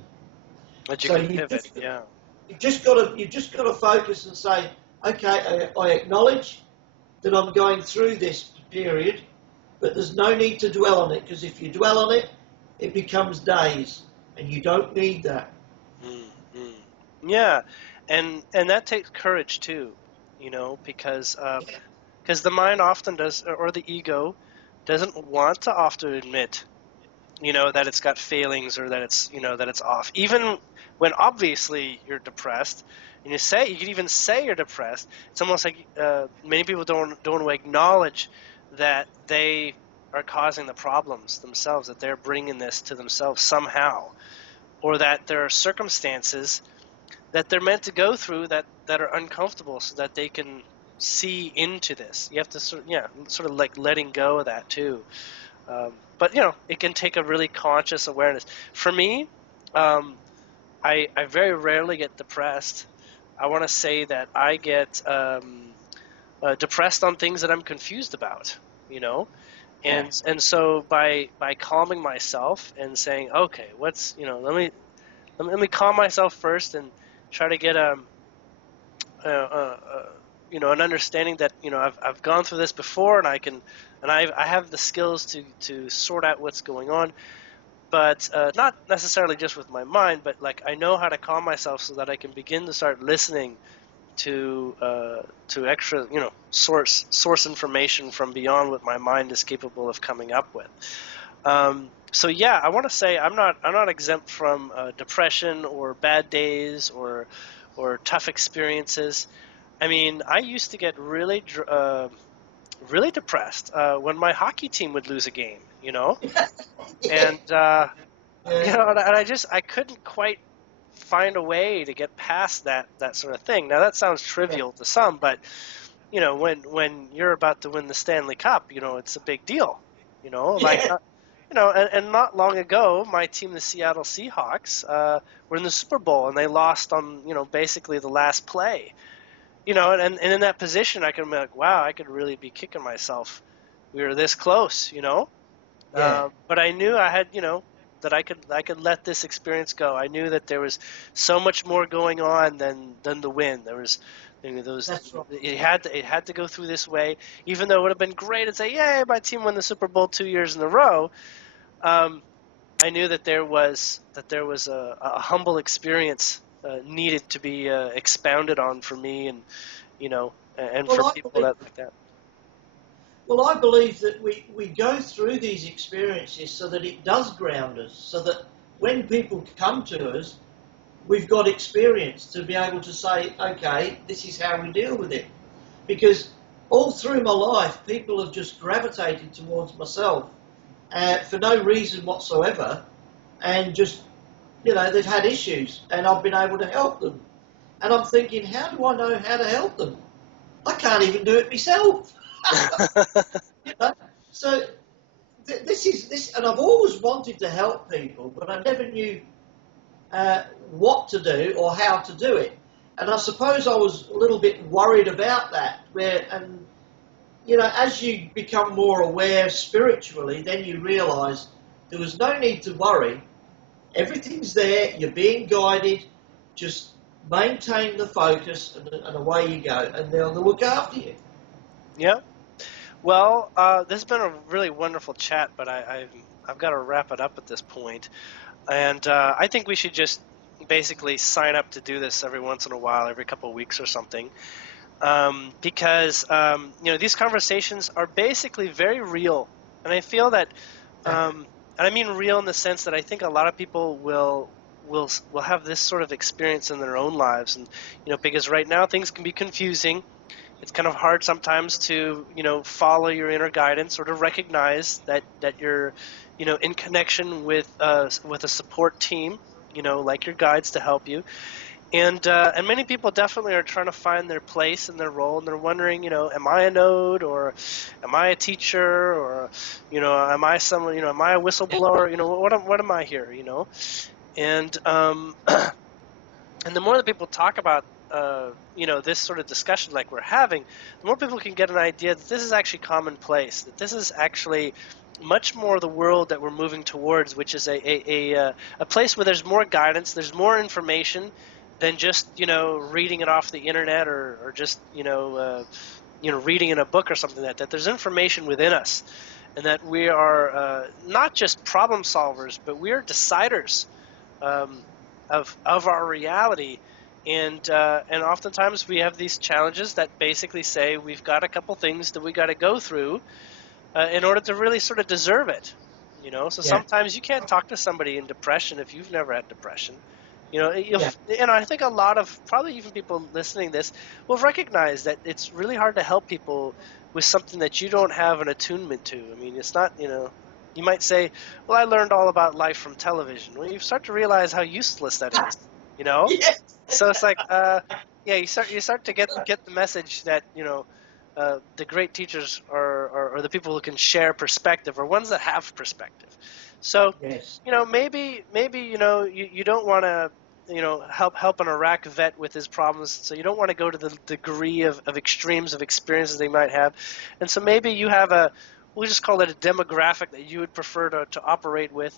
But you can pivot, yeah. You've just got to focus and say, okay, I acknowledge that I'm going through this period, but there's no need to dwell on it, because if you dwell on it, it becomes days, and you don't need that. Yeah, and that takes courage too, because the mind often does, or the ego doesn't want to often admit, that it's got failings or that it's, that it's off. Even when obviously you're depressed, and you can even say you're depressed. It's almost like many people don't want to acknowledge that they are causing the problems themselves, that they're bringing this to themselves somehow, or that there are circumstances that they're meant to go through that are uncomfortable, so that they can see into this. You have to sort of like letting go of that too. But it can take a really conscious awareness. For me, I very rarely get depressed. I want to say that I get depressed on things that I'm confused about, and so by calming myself and saying, okay, let me calm myself first and try to get an understanding that I've gone through this before, and I have the skills to sort out what's going on, but not necessarily just with my mind, but like I know how to calm myself so that I can begin to start listening to extra source information from beyond what my mind is capable of coming up with. So yeah, I want to say I'm not exempt from depression or bad days or tough experiences. I mean, I used to get really depressed when my hockey team would lose a game, Yeah. and and I couldn't quite find a way to get past that sort of thing. Now that sounds Yeah. trivial to some, but when you're about to win the Stanley Cup, it's a big deal. Like Yeah. and not long ago, my team, the Seattle Seahawks, were in the Super Bowl and they lost on basically the last play. And in that position, I can be like, wow, I could really be kicking myself. We were this close. Yeah. But I knew I had, that I could let this experience go. I knew that there was so much more going on than the win. There was those That's right. it had to go through this way. Even though it would have been great to say, "Yay, my team won the Super Bowl 2 years in a row." I knew that there was a humble experience needed to be expounded on for me, and and for Well, I people believe, that like that. well, I believe that we go through these experiences so that it does ground us, so that when people come to us, we've got experience to be able to say, okay, this is how we deal with it. Because all through my life, people have just gravitated towards myself for no reason whatsoever, and just, they've had issues, and I've been able to help them. And I'm thinking, how do I know how to help them? I can't even do it myself. You know? So this is this, and I've always wanted to help people, but I never knew what to do or how to do it. And I suppose I was a little bit worried about that. As you become more aware spiritually, then you realise there was no need to worry. Everything's there. You're being guided. Just maintain the focus, and away you go. And they'll look after you. Yeah. Well, this has been a really wonderful chat, but I've got to wrap it up at this point. And I think we should just basically sign up to do this every once in a while, every couple of weeks or something, because these conversations are basically very real, and I feel that, and I mean real in the sense that I think a lot of people will have this sort of experience in their own lives, and because right now things can be confusing. It's kind of hard sometimes to follow your inner guidance or to recognize that you're in connection with a support team, like your guides to help you. And many people definitely are trying to find their place and their role, and they're wondering, am I a node, or am I a teacher, or am I someone, am I a whistleblower, what am I here, and and the more that people talk about this sort of discussion like we're having, the more people can get an idea that this is actually commonplace, that this is actually much more the world that we're moving towards, which is a place where there's more guidance, there's more information than just reading it off the internet, or just reading in a book or something like that. There's information within us, and that we are not just problem solvers, but we are deciders of our reality. And oftentimes we have these challenges that basically say we've got a couple things that we got to go through in order to really sort of deserve it. So sometimes you can't talk to somebody in depression if you've never had depression. I think a lot of probably even people listening to this will recognize that it's really hard to help people with something that you don't have an attunement to. I mean, it's not, you might say, well, I learned all about life from television. Well, you start to realize how useless that is, Yes. So it's like, you start to get the message that, the great teachers are the people who can share perspective, or ones that have perspective. So, Yes. maybe you don't want to help an Iraq vet with his problems, so you don't want to go to the degree of extremes of experiences they might have, and so maybe you have we'll just call it a demographic that you would prefer to operate with,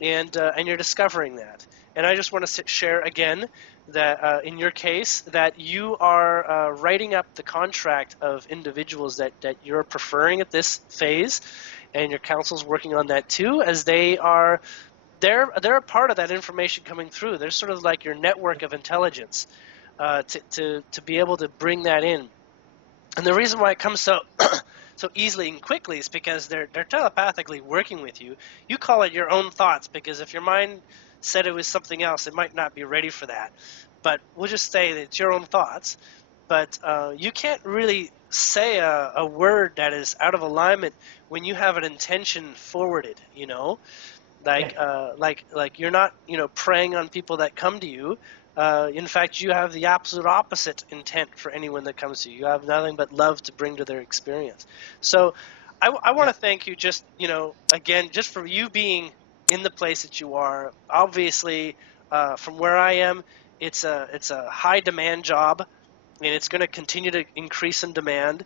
and you're discovering that. And I just want to share again that in your case, that you are writing up the contract of individuals that you're preferring at this phase, and your counsel's working on that too, as they're a part of that information coming through. They're sort of like your network of intelligence to be able to bring that in. And the reason why it comes so so easily and quickly is because they're telepathically working with you. You call it your own thoughts, because if your mind said it was something else, it might not be ready for that. But we'll just say that it's your own thoughts. But you can't really say a word that is out of alignment when you have an intention forwarded, you know? Like you're not, preying on people that come to you. In fact, you have the absolute opposite intent for anyone that comes to you. You have nothing but love to bring to their experience. So I want to thank you just, again, just for you being in the place that you are. Obviously, from where I am, it's a high demand job, and it's going to continue to increase in demand.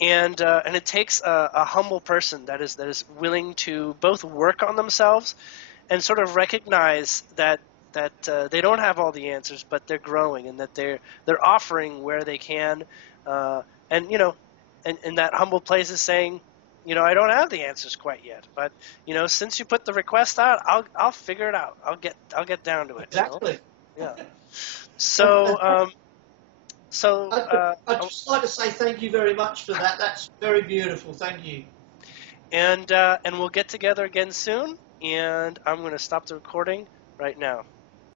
And it takes a humble person that is willing to both work on themselves and sort of recognize that they don't have all the answers, but they're growing, and that they're offering where they can, and that humble place is saying, I don't have the answers quite yet, but since you put the request out, I'll figure it out. I'll get down to it. Exactly. Yeah. So. I'd just like to say thank you very much for that. That's very beautiful. Thank you. And we'll get together again soon. And I'm going to stop the recording right now.